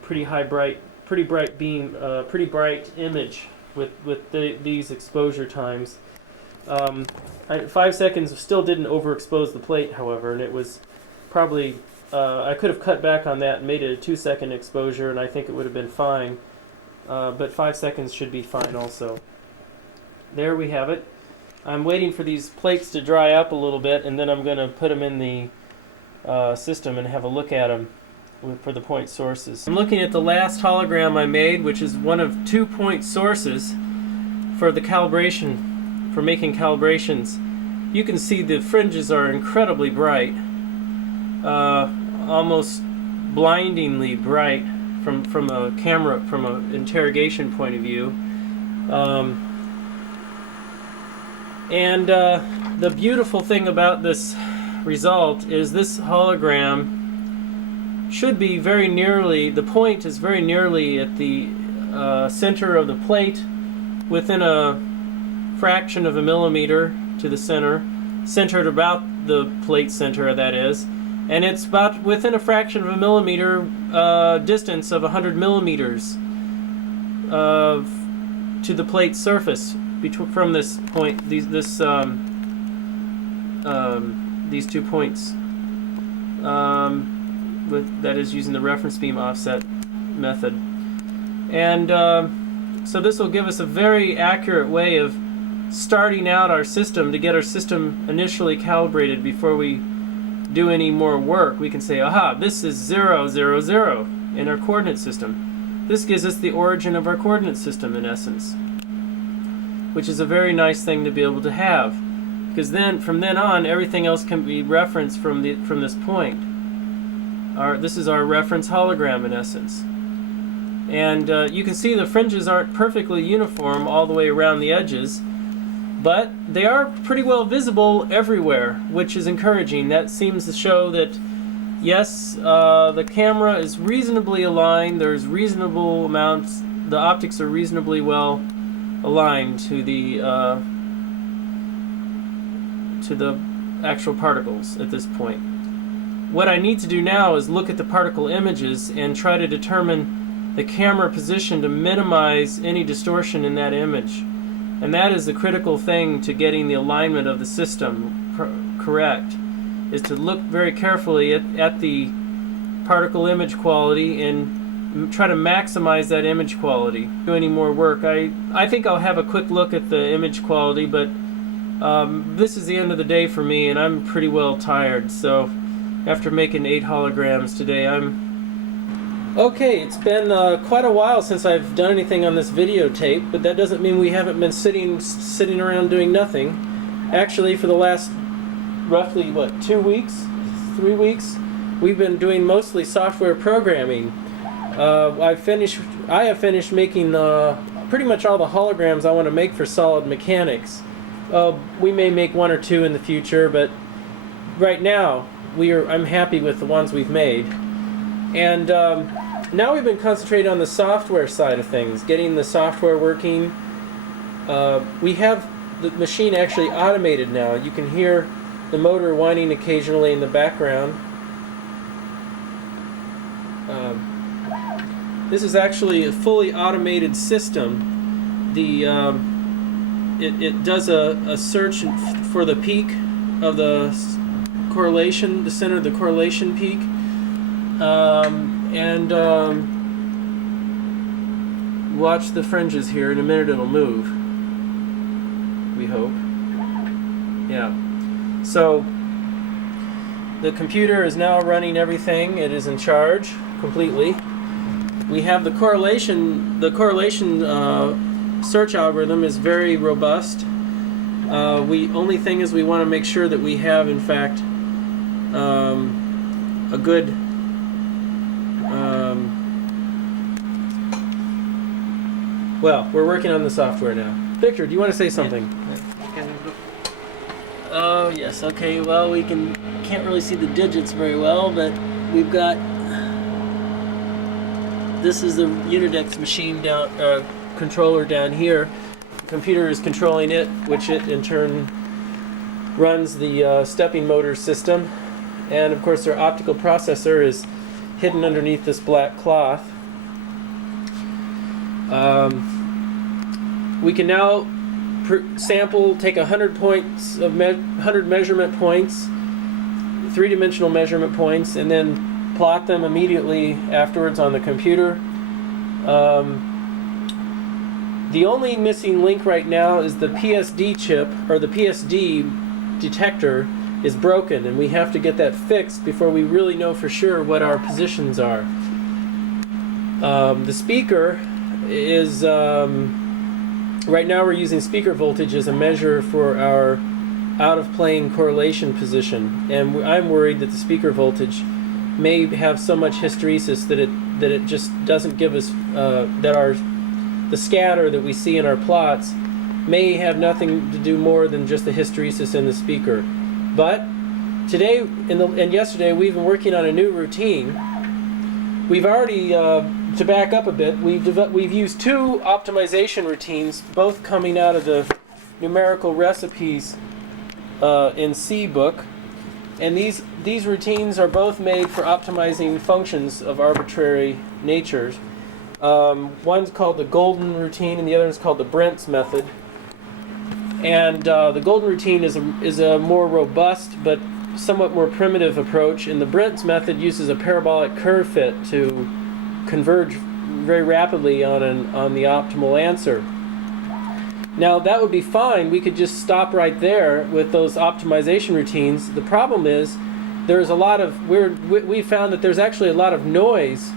bright beam, pretty bright image with these exposure times. 5 seconds still didn't overexpose the plate, however, and it was probably I could have cut back on that and made it a 2-second exposure, and I think it would have been fine. But 5 seconds should be fine also. There we have it. I'm waiting for these plates to dry up a little bit, and then I'm going to put them in the system and have a look at them for the point sources. I'm looking at the last hologram I made, which is one of 2 point sources for the calibration, for making calibrations. You can see the fringes are incredibly bright, almost blindingly bright from a camera, from an interrogation point of view. The beautiful thing about this result is this hologram should be very nearly, the point is very nearly at the center of the plate, within a fraction of a millimeter to the center, centered about the plate center, that is, and it's about within a fraction of a millimeter distance of 100 millimeters to the plate surface from this point, these 2 points. That is using the reference beam offset method. And so this will give us a very accurate way of starting out our system to get our system initially calibrated before we do any more work. We can say, aha, this is 0, 0, 0 in our coordinate system. This gives us the origin of our coordinate system in essence, which is a very nice thing to be able to have, because then from then on everything else can be referenced from this point. This is our reference hologram in essence. And you can see the fringes aren't perfectly uniform all the way around the edges, but they are pretty well visible everywhere, which is encouraging. That seems to show that yes, the camera is reasonably aligned. There's reasonable amounts. The optics are reasonably well aligned to the actual particles at this point. What I need to do now is look at the particle images and try to determine the camera position to minimize any distortion in that image. And that is the critical thing to getting the alignment of the system correct, is to look very carefully at the particle image quality and try to maximize that image quality. Do any more work. I think I'll have a quick look at the image quality, but this is the end of the day for me, and I'm pretty well tired. So after making 8 holograms today, okay. It's been quite a while since I've done anything on this videotape, but that doesn't mean we haven't been sitting around doing nothing. Actually, for the last roughly 2 weeks, 3 weeks, we've been doing mostly software programming. I have finished making pretty much all the holograms I want to make for solid mechanics. We may make 1 or 2 in the future, but right now I'm happy with the ones we've made. And now we've been concentrating on the software side of things, getting the software working. We have the machine actually automated now. You can hear the motor whining occasionally in the background. This is actually a fully automated system. It does a search for the peak of the correlation, the center of the correlation peak, and watch the fringes here. In a minute it'll move, we hope. Yeah. So the computer is now running everything. It is in charge completely. We have the correlation search algorithm is very robust. Only thing is we want to make sure that we have, in fact, a good well, we're working on the software now. Victor, do you want to say something? Oh yes, okay. Well, we can't really see the digits very well, but we've got. This is the Unidex machine controller down here. The computer is controlling it, which it in turn runs the stepping motor system. And of course their optical processor is hidden underneath this black cloth. We can now take 100 points of 100 measurement points, 3-dimensional measurement points, and then plot them immediately afterwards on the computer. The only missing link right now is the PSD chip, or the PSD detector is broken, and we have to get that fixed before we really know for sure what our positions are. The speaker is right now we're using speaker voltage as a measure for our out-of-plane correlation position, and I'm worried that the speaker voltage may have so much hysteresis that it just doesn't give us the scatter that we see in our plots may have nothing to do more than just the hysteresis in the speaker. But today and yesterday we've been working on a new routine. We've already to back up a bit, we've used 2 optimization routines, both coming out of the numerical recipes in C book. And these routines are both made for optimizing functions of arbitrary natures. One's called the golden routine, and the other is called the Brent's method. And the golden routine is a more robust but somewhat more primitive approach, and the Brent's method uses a parabolic curve fit to converge very rapidly on the optimal answer. Now that would be fine. We could just stop right there with those optimization routines. The problem is there's a lot of we found that there's actually a lot of noise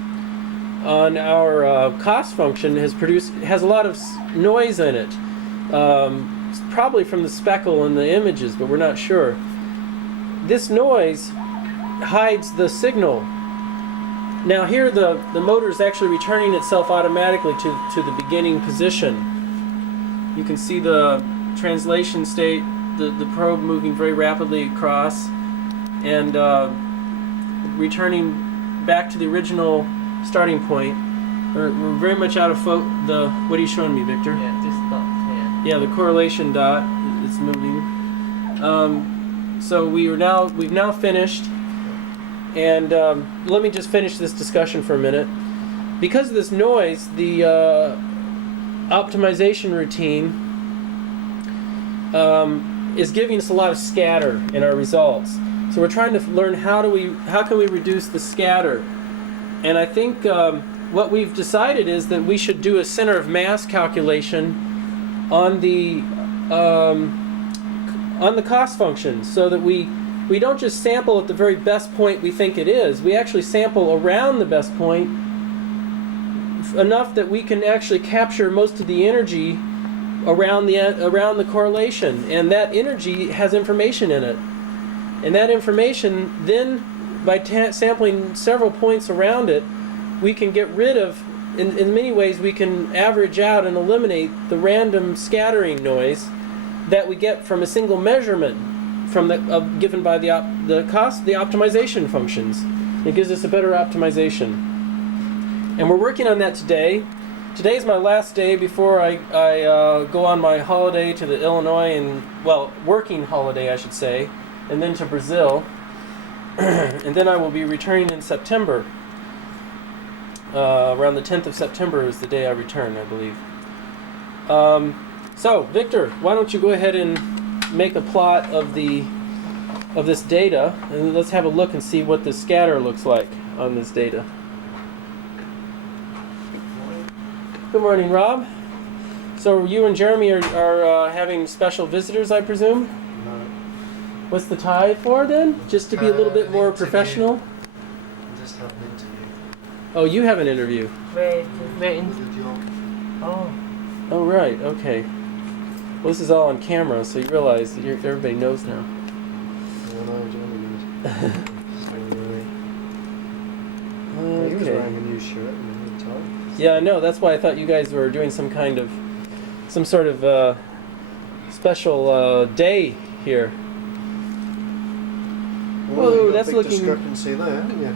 on our cost function. Has a lot of noise in it. It's probably from the speckle in the images, but we're not sure. This noise hides the signal. Now here the motor is actually returning itself automatically to the beginning position. You can see the translation state, the probe moving very rapidly across, and returning back to the original starting point. We're very much out of what are you showing me, Victor? Yeah, this dot here. Yeah, the correlation dot is moving. So we've now finished, and let me just finish this discussion for a minute. Because of this noise, the optimization routine is giving us a lot of scatter in our results. So we're trying to learn how can we reduce the scatter, and I think what we've decided is that we should do a center of mass calculation on the cost function, so that we don't just sample at the very best point we think it is. We actually sample around the best point enough that we can actually capture most of the energy around the correlation, and that energy has information in it. And that information, then, by sampling several points around it, we can get rid of, in many ways, we can average out and eliminate the random scattering noise that we get from a single measurement given by the optimization functions. It gives us a better optimization. And we're working on that today. Today is my last day before I go on my holiday to the Illinois, working holiday, I should say, and then to Brazil. And then I will be returning in September. Around the 10th of September is the day I return, I believe. So, Victor, why don't you go ahead and make a plot of this data, and let's have a look and see what the scatter looks like on this data. Good morning, Rob. So you and Jeremy are having special visitors, I presume? No. What's the tie for then? Just to be a little bit more interview. professional? I just have an interview. Oh, you have an interview. Where in? With a job. Oh. Oh, right. Okay. Well, this is all on camera, so you realize that everybody knows now. I know, Jeremy knows. He was Okay. wearing a new shirt and a new tie. Yeah, I know. That's why I thought you guys were doing some sort of special day here. Well, Whoa, you got that's a big looking. discrepancy there, haven't you?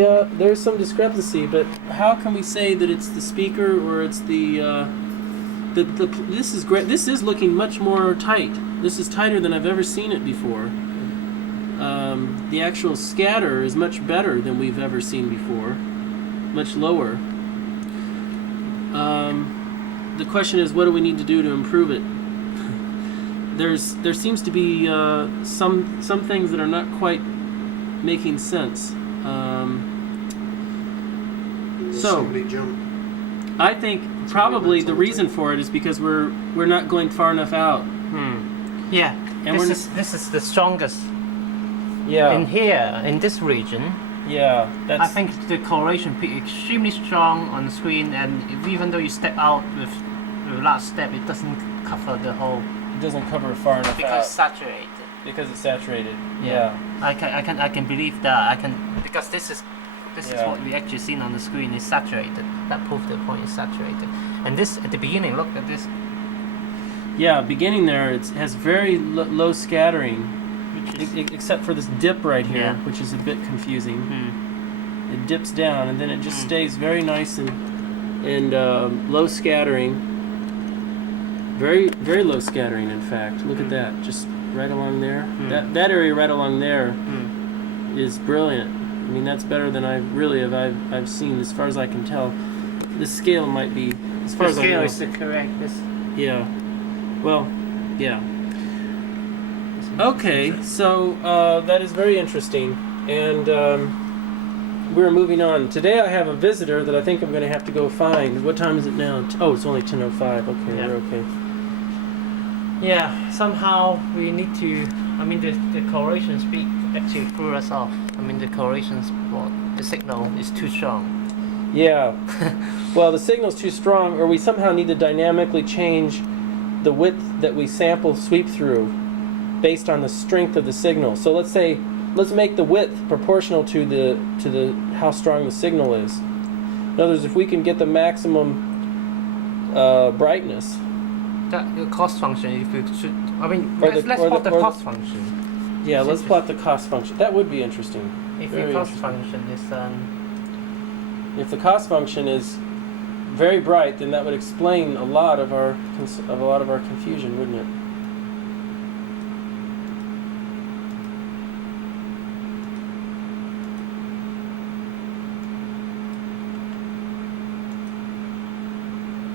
Yeah, there's some discrepancy, but how can we say that it's the speaker or it's the this is great. This is looking much more tight. This is tighter than I've ever seen it before. The actual scatter is much better than we've ever seen before. Much lower. The question is, what do we need to do to improve it? There seems to be some things that are not quite making sense. Somebody jump. I think probably the reason for it is because we're not going far enough out. Yeah. And This is the strongest Yeah. in here in this region. Yeah. That's. I think the correlation peak extremely strong on the screen, and even though you step out with the last step, it doesn't cover the whole it doesn't cover far enough because out saturated. because it's saturated. Yeah. I can believe that. Because this is Yeah. what we actually seen on the screen is saturated. That proves the point is saturated. And this at the beginning, look at this. Yeah. Beginning there, it has very low scattering, Which is, except for this dip right here, Yeah. which is a bit confusing. hmm. It dips down and then it just Mm. stays very nice and low scattering. Very very low scattering, in fact. Look at that, just right along there. That area right along there is brilliant. I mean, that's better than I've seen as far as I can tell. This scale might be as far The as I scale know. is the correct. This Yeah. Well, yeah. Okay, so that is very interesting, and we're moving on. Today I have a visitor that I think I'm going to have to go find. What time is it now? Oh, it's only 10:05. Okay, Yeah. we're okay. Yeah, somehow we need to. I mean, the correlation speed actually threw us off. I mean, the correlation spot, the signal is too strong. Yeah. Well, the signal's too strong, or we somehow need to dynamically change the width that we sample sweep through based on the strength of the signal. So let's make the width proportional to the how strong the signal is. In other words, if we can get the maximum brightness. That the cost function, if you should, I mean, Or let's the- plot the or the- cost function. Yeah, It's let's plot the cost function. That would be interesting. If Very the cost interesting. function is If the cost function is very bright, then that would explain a lot of our confusion, wouldn't it?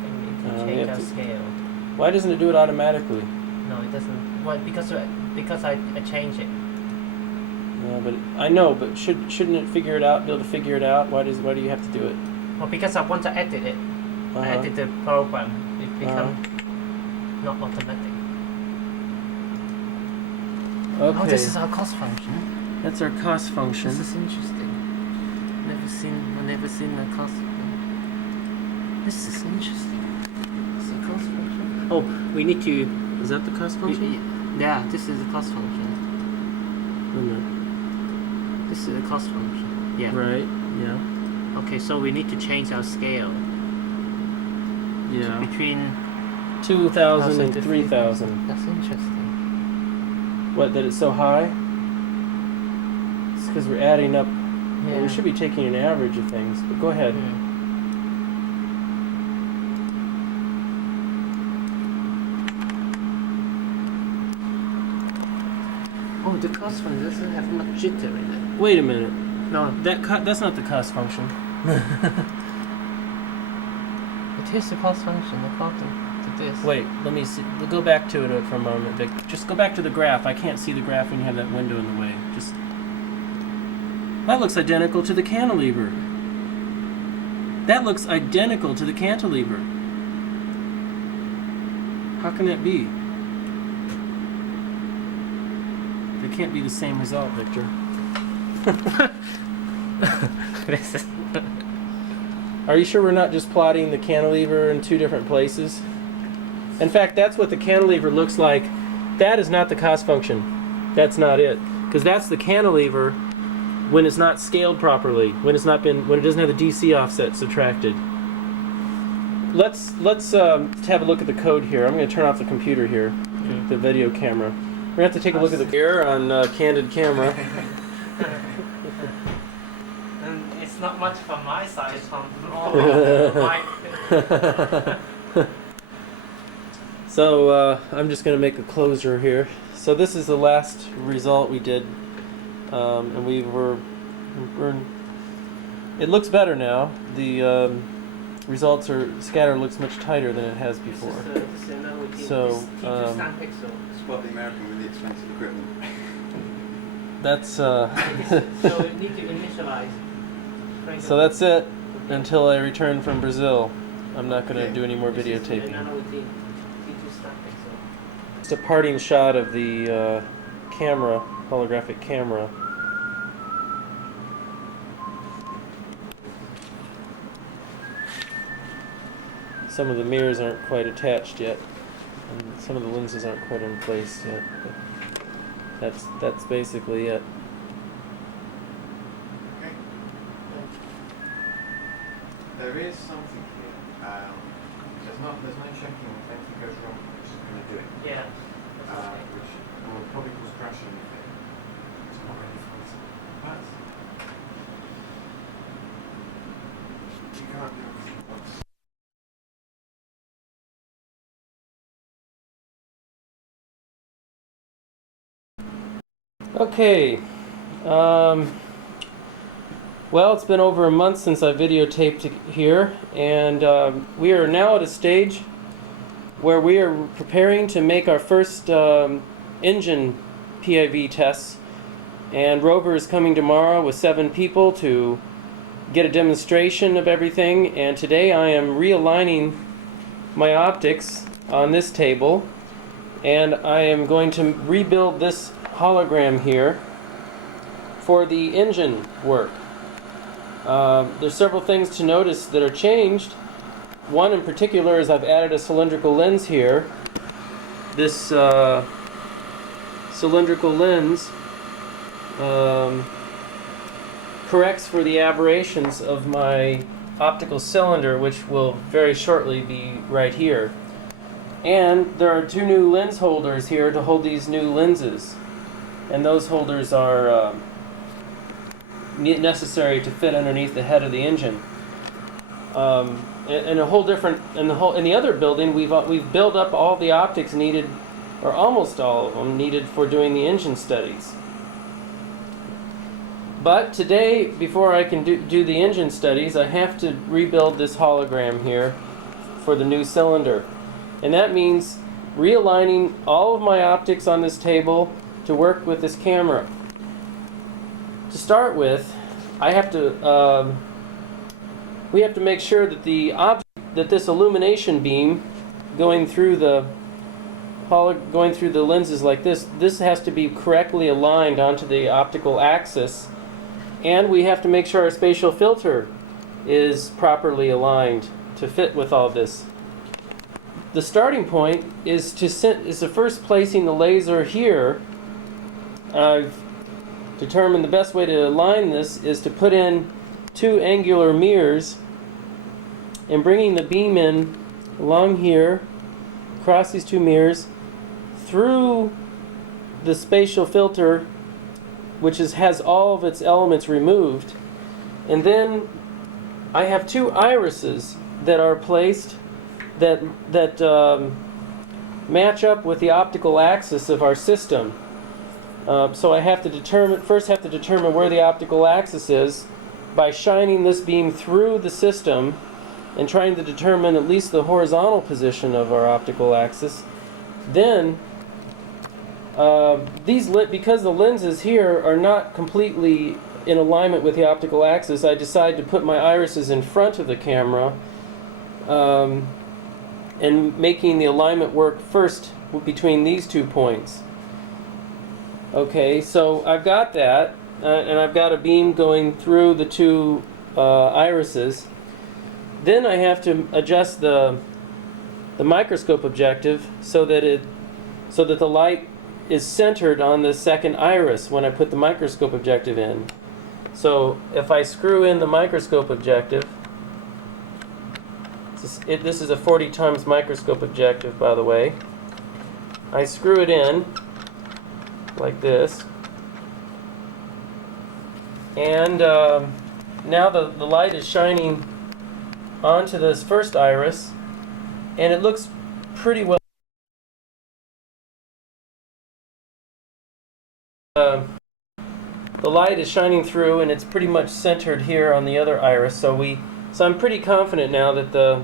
we we change have our to- scale. Why doesn't it do it automatically? No, it doesn't. Well, because I changed it. Yeah, but I know, but shouldn't it figure it out? Be able to figure it out? Why do you have to do it? Well, because I want to edit it. I Uh-huh. edit the program. It become not automatic. Okay, Oh, this is our cost function. that's our cost function. This is interesting. I've never seen a cost. This is interesting. It's a cost function. Oh, we need to. Is that the cost function? Yeah, this is the cost function. Wait a minute. This is the cost function. Yeah. Right. Yeah. Okay, so we need to change our scale Yeah. between 2,000 and 3,000. That's interesting. What? That it's so high? It's because we're adding up. Well, we should be taking an average of things. But go ahead. Oh, the cost function doesn't have much jitter in it. Wait a minute. No, That's not the cost function. it is the cost function according to this. Wait, let me see. We'll go back to it for a moment, Vic. Just go back to the graph. I can't see the graph when you have that window in the way. That looks identical to the cantilever. That looks identical to the cantilever. How can that be? They can't be the same result, Victor. This is- Are you sure we're not just plotting the cantilever in two different places? In fact, that's what the cantilever looks like. That is not the cost function. That's not it. Because that's the cantilever when it's not scaled properly, when it doesn't have the DC offset subtracted. Let's have a look at the code here. I'm going to turn off the computer here, the video camera. We're going to have to take a look at the here on candid camera. And it's not much from my side, it's from all Mike. So I'm just going to make a closure here. So this is the last result we did, and it looks better now. The results scatter looks much tighter than it has before. So Spot the American with the expensive equipment. that's So we need to initialize. so that's it until I return from Brazil. I'm not going to do any more videotaping. Just a parting shot of the camera, holographic camera. Some of the mirrors aren't quite attached yet, and some of the lenses aren't quite in place yet. But that's basically it. Okay. There is something here. There's no checking if anything goes wrong. It's just going to do it. Yeah. Which will probably cause crashing if it's not ready for it. But you can't do everything at once. Okay. Well, it's been over a month since I videotaped here, and we are now at a stage where we are preparing to make our first engine PIV tests. And Rover is coming tomorrow with 7 people to get a demonstration of everything. And today I am realigning my optics on this table, and I am going to rebuild this hologram here for the engine work. There's several things to notice that are changed. One in particular is I've added a cylindrical lens here. This cylindrical lens corrects for the aberrations of my optical cylinder, which will very shortly be right here. And there are 2 new lens holders here to hold these new lenses. and those holders are necessary to fit underneath the head of the engine. In a whole different, in the other building, we've built up all the optics needed, or almost all of them needed for doing the engine studies. But today, before I can do the engine studies, I have to rebuild this hologram here for the new cylinder. And that means realigning all of my optics on this table to work with this camera. To start with, we have to make sure that that this illumination beam going through the lenses like this has to be correctly aligned onto the optical axis. And we have to make sure our spatial filter is properly aligned to fit with all this. The starting point is the first placing the laser here. I've determined the best way to align this is to put in 2 angular mirrors and bringing the beam in along here, across these 2 mirrors, through the spatial filter, which has all of its elements removed. And then I have 2 irises that are placed that match up with the optical axis of our system. So I have to determine where the optical axis is by shining this beam through the system and trying to determine at least the horizontal position of our optical axis. Then because the lenses here are not completely in alignment with the optical axis, I decide to put my irises in front of the camera and making the alignment work first between these 2 points. Okay, so I've got that, and I've got a beam going through the 2 irises. Then I have to adjust the microscope objective so that the light is centered on the second iris when I put the microscope objective in. So if I screw in the microscope objective, this is a 40 times microscope objective, by the way. I screw it in like this, and now the light is shining onto this first iris, and it looks pretty well. The light is shining through, and it's pretty much centered here on the other iris. So I'm pretty confident now that the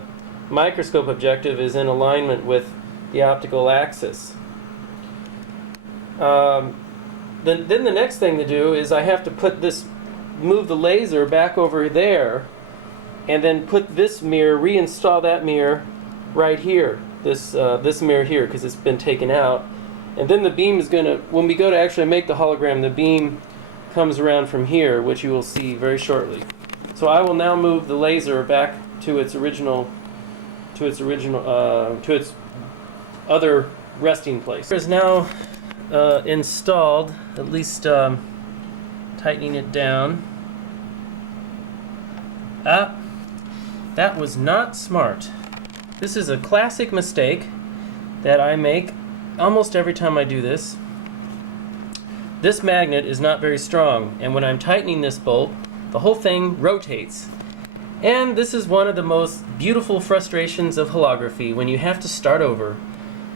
microscope objective is in alignment with the optical axis. Then the next thing to do is I have to move the laser back over there, and then put this mirror, reinstall that mirror right here, this mirror here, because it's been taken out. And then the beam is going to, when we go to actually make the hologram, the beam comes around from here, which you will see very shortly. So I will now move the laser back to its other resting place. It is now installed, at least tightening it down. That was not smart. This is a classic mistake that I make almost every time I do this. This magnet is not very strong, and when I'm tightening this bolt, the whole thing rotates. And this is one of the most beautiful frustrations of holography, when you have to start over.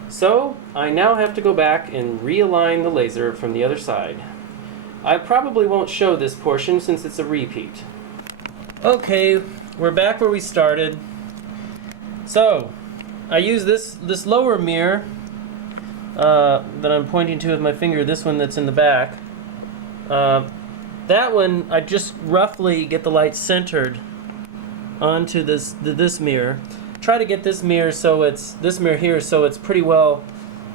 So I now have to go back and realign the laser from the other side. I probably won't show this portion since it's a repeat. Okay, we're back where we started. So I use this lower mirror that I'm pointing to with my finger, this one that's in the back. That one, I just roughly get the light centered onto this mirror. Try to get this mirror here so it's pretty well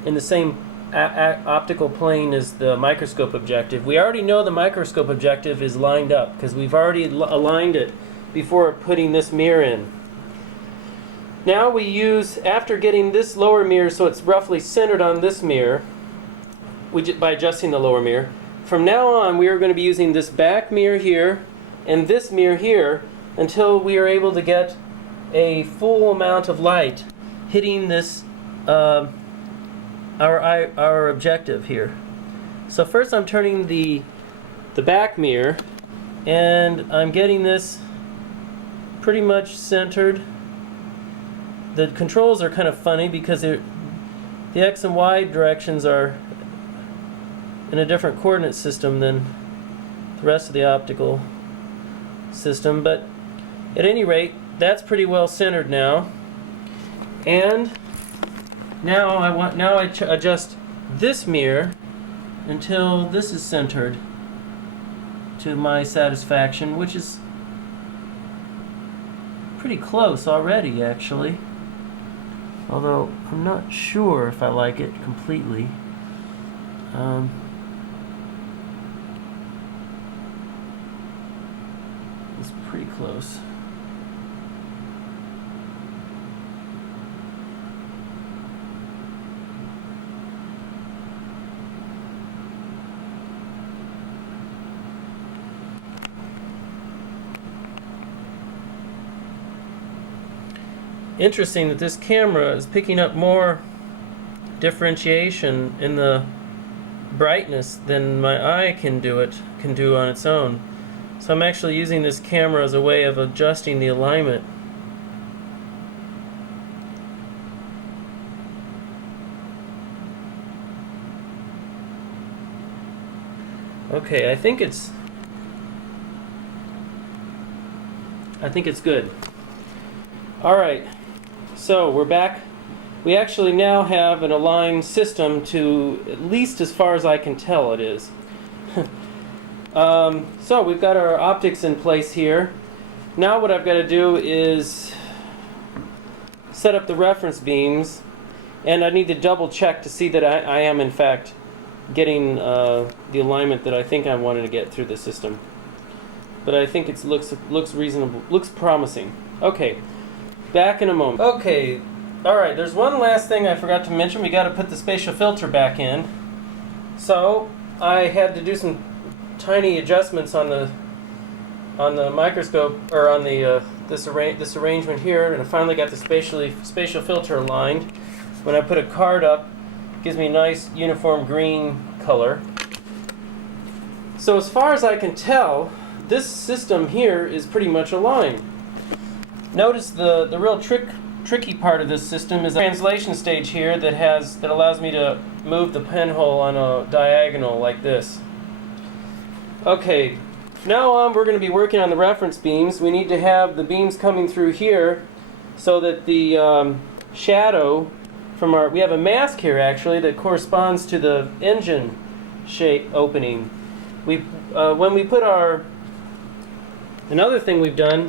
in the same optical plane as the microscope objective. We already know the microscope objective is lined up because we've already aligned it before putting this mirror in. Now we use, after getting this lower mirror so it's roughly centered on this mirror, by adjusting the lower mirror, from now on we are going to be using this back mirror here and this mirror here until we are able to get a full amount of light hitting this our objective here. So first I'm turning the back mirror, and I'm getting this pretty much centered. The controls are kind of funny because the X and Y directions are in a different coordinate system than the rest of the optical system, but at any rate, that's pretty well centered now. And now I adjust this mirror until this is centered to my satisfaction, which is pretty close already, actually. Although I'm not sure if I like it completely. It's pretty close. Interesting that this camera is picking up more differentiation in the brightness than my eye can do on its own. So I'm actually using this camera as a way of adjusting the alignment. Okay, I think it's good. All right. So we're back. We actually now have an aligned system to, at least as far as I can tell, it is. So we've got our optics in place here. Now what I've got to do is set up the reference beams, and I need to double check to see that I am in fact getting the alignment that I think I wanted to get through the system. But I think it looks reasonable, looks promising. Okay. Back in a moment. Okay, alright, there's one last thing I forgot to mention. We got to put the spatial filter back in. So, I had to do some tiny adjustments on the microscope, or on the this arrangement here, and I finally got the spatial filter aligned. When I put a card up, it gives me a nice uniform green color. So as far as I can tell, this system here is pretty much aligned. Notice the real tricky part of this system is a translation stage here that allows me to move the pinhole on a diagonal like this. Okay, from now on we're going to be working on the reference beams. We need to have the beams coming through here so that the shadow from we have a mask here actually that corresponds to the engine shape opening. When we put another thing we've done,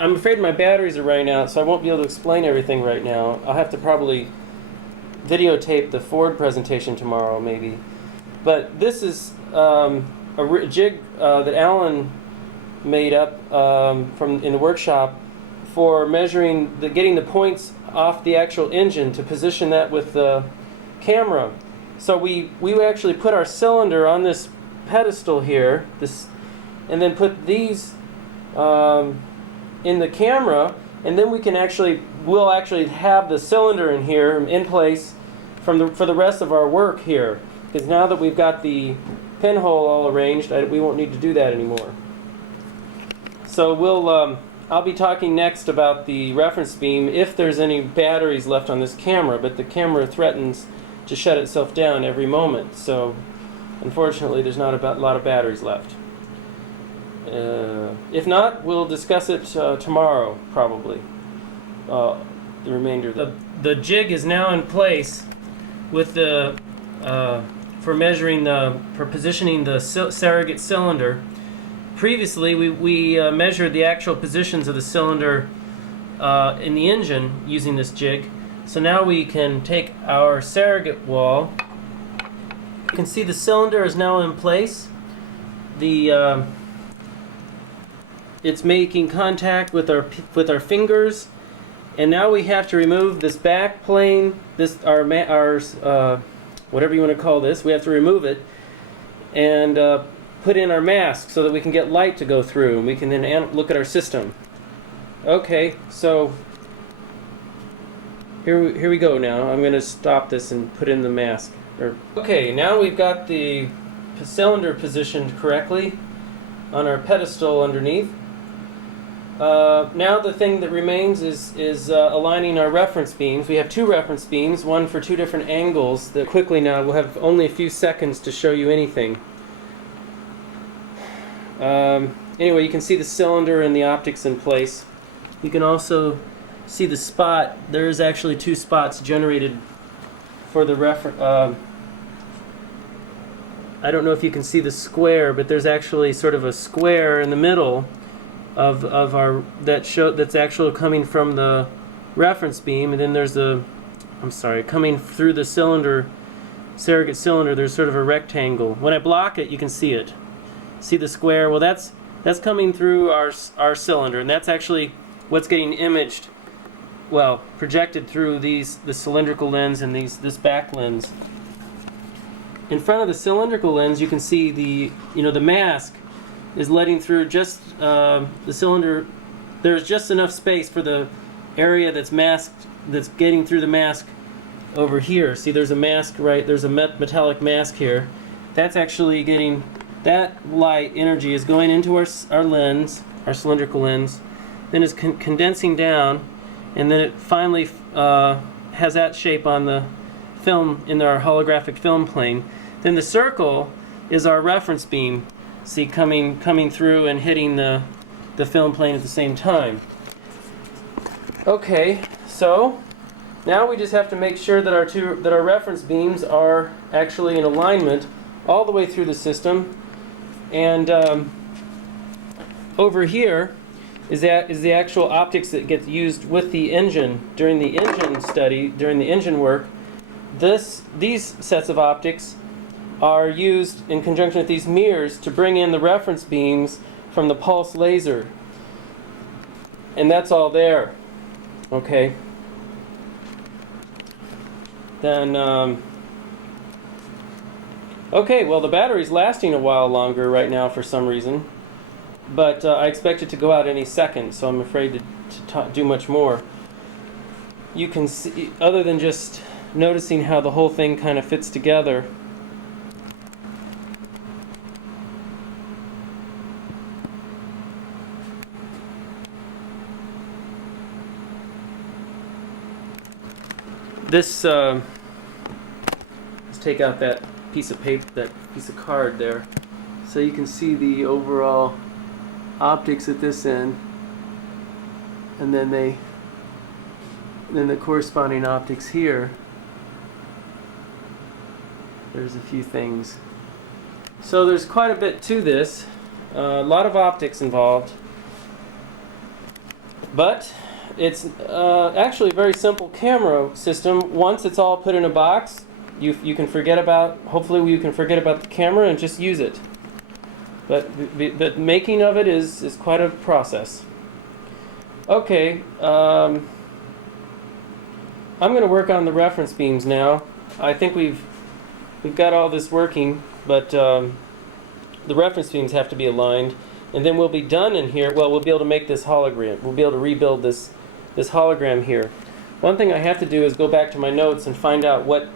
I'm afraid my batteries are running out, so I won't be able to explain everything right now. I'll have to probably videotape the Ford presentation tomorrow, maybe. But this is a jig that Alan made up in the workshop for measuring, getting the points off the actual engine to position that with the camera. So we actually put our cylinder on this pedestal here, and then put these in the camera, and then we'll actually have the cylinder in here in place for the rest of our work here, because now that we've got the pinhole all arranged, we won't need to do that anymore. So I'll be talking next about the reference beam if there's any batteries left on this camera, but the camera threatens to shut itself down every moment, so unfortunately there's not a lot of batteries left. If not, we'll discuss it tomorrow, probably. The remainder. The jig is now in place with for positioning the surrogate cylinder. Previously, we measured the actual positions of the cylinder in the engine using this jig. So now we can take our surrogate wall. You can see the cylinder is now in place. It's making contact with our fingers, and now we have to remove this back plane, our whatever you want to call this. We have to remove it and put in our mask so that we can get light to go through, and we can then look at our system. Okay, so here we go now. I'm going to stop this and put in the mask. Okay, now we've got the cylinder positioned correctly on our pedestal underneath. Now the thing that remains is aligning our reference beams. We have two reference beams, one for two different angles. That quickly now, we'll have only a few seconds to show you anything. Anyway, you can see the cylinder and the optics in place. You can also see the spot. There's actually two spots generated for the reference. I don't know if you can see the square, but there's actually sort of a square in the middle of our that's actually coming from the reference beam, and then there's coming through the cylinder, surrogate cylinder. There's sort of a rectangle. When I block it, you can see it. See the square? Well, that's coming through our cylinder, and that's actually what's getting imaged, well, projected through the cylindrical lens and this back lens. In front of the cylindrical lens, you can see the mask is letting through just the cylinder. There's just enough space for the area that's masked, that's getting through the mask over here. See, there's a mask, right? There's a metallic mask here. That's actually getting, that light energy is going into our lens, our cylindrical lens, then is condensing down, and then it finally has that shape on the film, in our holographic film plane. Then the circle is our reference beam, see, coming through and hitting the film plane at the same time. Okay, so now we just have to make sure that our reference beams are actually in alignment all the way through the system. And over here is the actual optics that gets used with the engine during the engine study, during the engine work. These sets of optics are used in conjunction with these mirrors to bring in the reference beams from the pulse laser. And that's all there. Okay. Then, okay, well, the battery's lasting a while longer right now for some reason. But I expect it to go out any second, so I'm afraid to do much more. You can see, other than just noticing how the whole thing kind of fits together. This, let's take out that piece of paper, that piece of card there, so you can see the overall optics at this end, and then the corresponding optics here. There's a few things. So there's quite a bit to this, a lot of optics involved, but it's actually a very simple camera system. Once it's all put in a box, you can forget about, hopefully you can forget about the camera and just use it. But the making of it is quite a process. Okay, I'm going to work on the reference beams now. I think we've got all this working, but the reference beams have to be aligned, and then we'll be done in here. Well, we'll be able to make this hologram. We'll be able to rebuild this hologram here. One thing I have to do is go back to my notes and find out what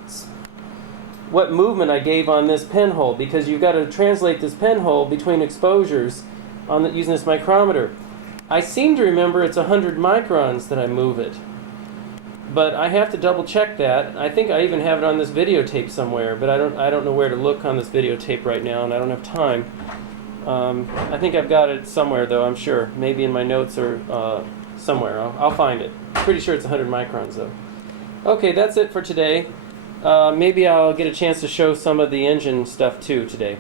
movement I gave on this pinhole, because you've got to translate this pinhole between exposures using this micrometer. I seem to remember it's 100 microns that I move it, but I have to double check that. I think I even have it on this videotape somewhere, but I don't know where to look on this videotape right now, and I don't have time. I think I've got it somewhere, though, I'm sure. Maybe in my notes or somewhere. I'll find it. Pretty sure it's 100 microns, though. Okay, that's it for today. Maybe I'll get a chance to show some of the engine stuff, too, today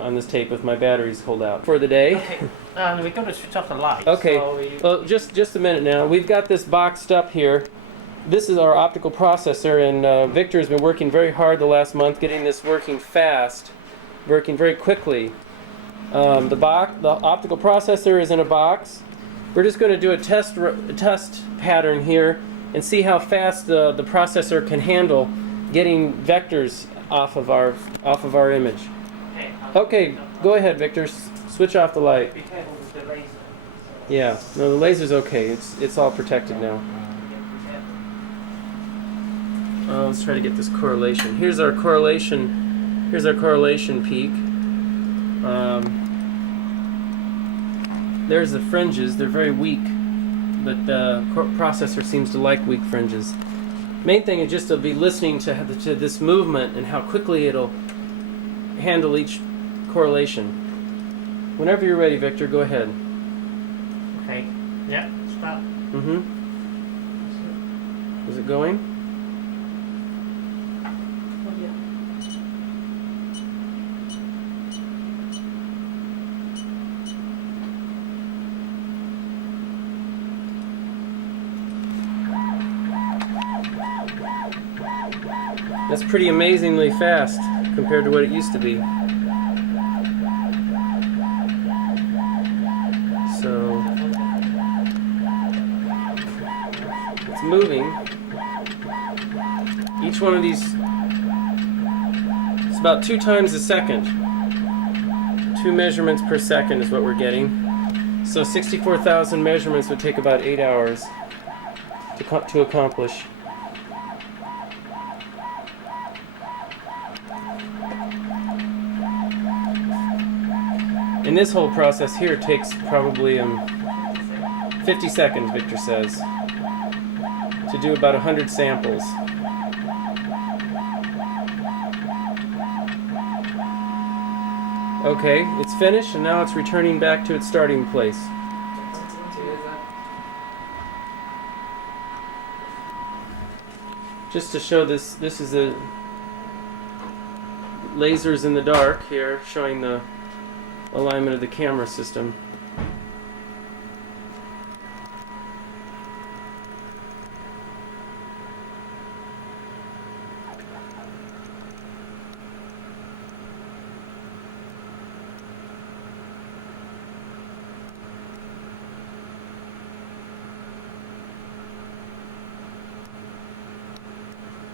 on this tape if my batteries hold out for the day. Okay, and we're going to switch off the lights. Okay, So well, just a minute now. We've got this boxed up here. This is our optical processor, and Victor has been working very hard the last month getting this working fast, working very quickly. The optical processor is in a box. We're just going to do a test pattern here and see how fast the processor can handle getting vectors off of our image. Okay, go ahead, Victor. Switch off the light. Be careful with the laser. Yeah, no, the laser's okay. It's all protected now. Let's try to get this correlation. Here's our correlation Here's our correlation peak. There's the fringes. They're very weak, but the processor seems to like weak fringes. Main thing is just to be listening to this movement and how quickly it'll handle each correlation. Whenever you're ready, Victor, go ahead. Okay. Yeah. Start. Mm-hmm. Is it going? That's pretty amazingly fast compared to what it used to be. So it's moving. Each one of these is about 2 times a second. 2 measurements per second is what we're getting. So 64,000 measurements would take about 8 hours to accomplish. And this whole process here takes probably 50 seconds, Victor says, to do about 100 samples. Okay, it's finished, and now it's returning back to its starting place. Just to show this is the lasers in the dark here, showing the alignment of the camera system.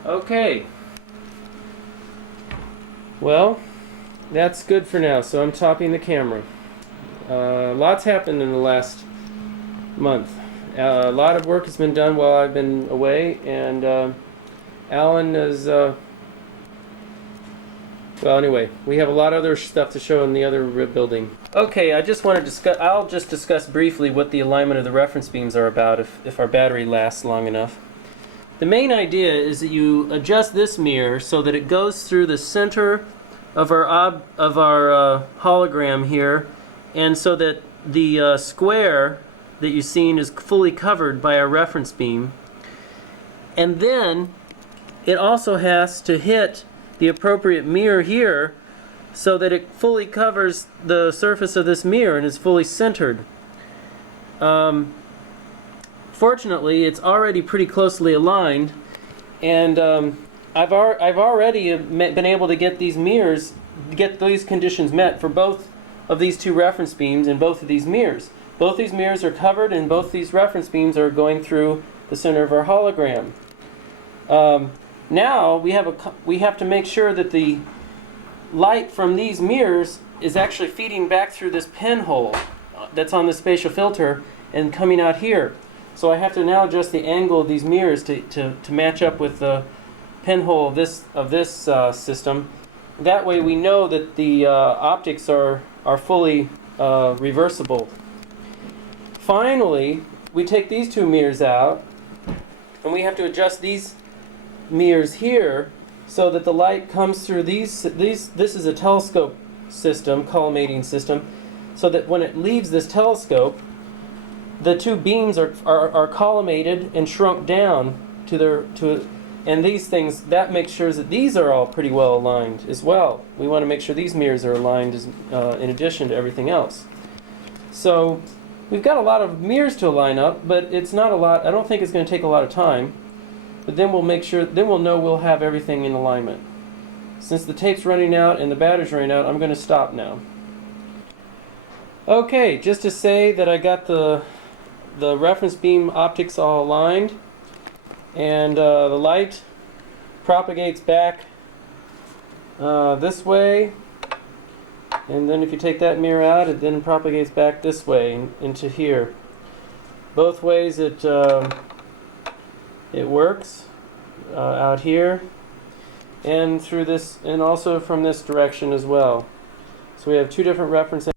Okay. Well, that's good for now, so I'm topping the camera. Lots happened in the last month. A lot of work has been done while I've been away, and Alan is... well, anyway, we have a lot of other stuff to show in the other building. Okay, I just want to discuss... I'll just discuss briefly what the alignment of the reference beams are about if our battery lasts long enough. The main idea is that you adjust this mirror so that it goes through the center of our hologram here, and so that the square that you've seen is fully covered by our reference beam. And then it also has to hit the appropriate mirror here so that it fully covers the surface of this mirror and is fully centered. Fortunately, it's already pretty closely aligned, and I've already been able to get these mirrors, get these conditions met for both of these 2 reference beams in both of these mirrors. Both these mirrors are covered, and both these reference beams are going through the center of our hologram. Now we have to make sure that the light from these mirrors is actually feeding back through this pinhole that's on the spatial filter and coming out here. So I have to now adjust the angle of these mirrors to match up with the pinhole of this system. That way we know that the optics are fully reversible. Finally, we take these 2 mirrors out, and we have to adjust these mirrors here so that the light comes through these. This is a telescope system, collimating system, so that when it leaves this telescope, the 2 beams are collimated and shrunk down and these things, that makes sure that these are all pretty well aligned as well. We want to make sure these mirrors are aligned in addition to everything else. So we've got a lot of mirrors to line up, but it's not a lot. I don't think it's going to take a lot of time. But then we'll know we'll have everything in alignment. Since the tape's running out and the battery's running out, I'm going to stop now. Okay, just to say that I got the reference beam optics all aligned, and the light propagates back this way, and then if you take that mirror out, it then propagates back this way into here. Both ways it works out here, and through this, and also from this direction as well. So we have two different reference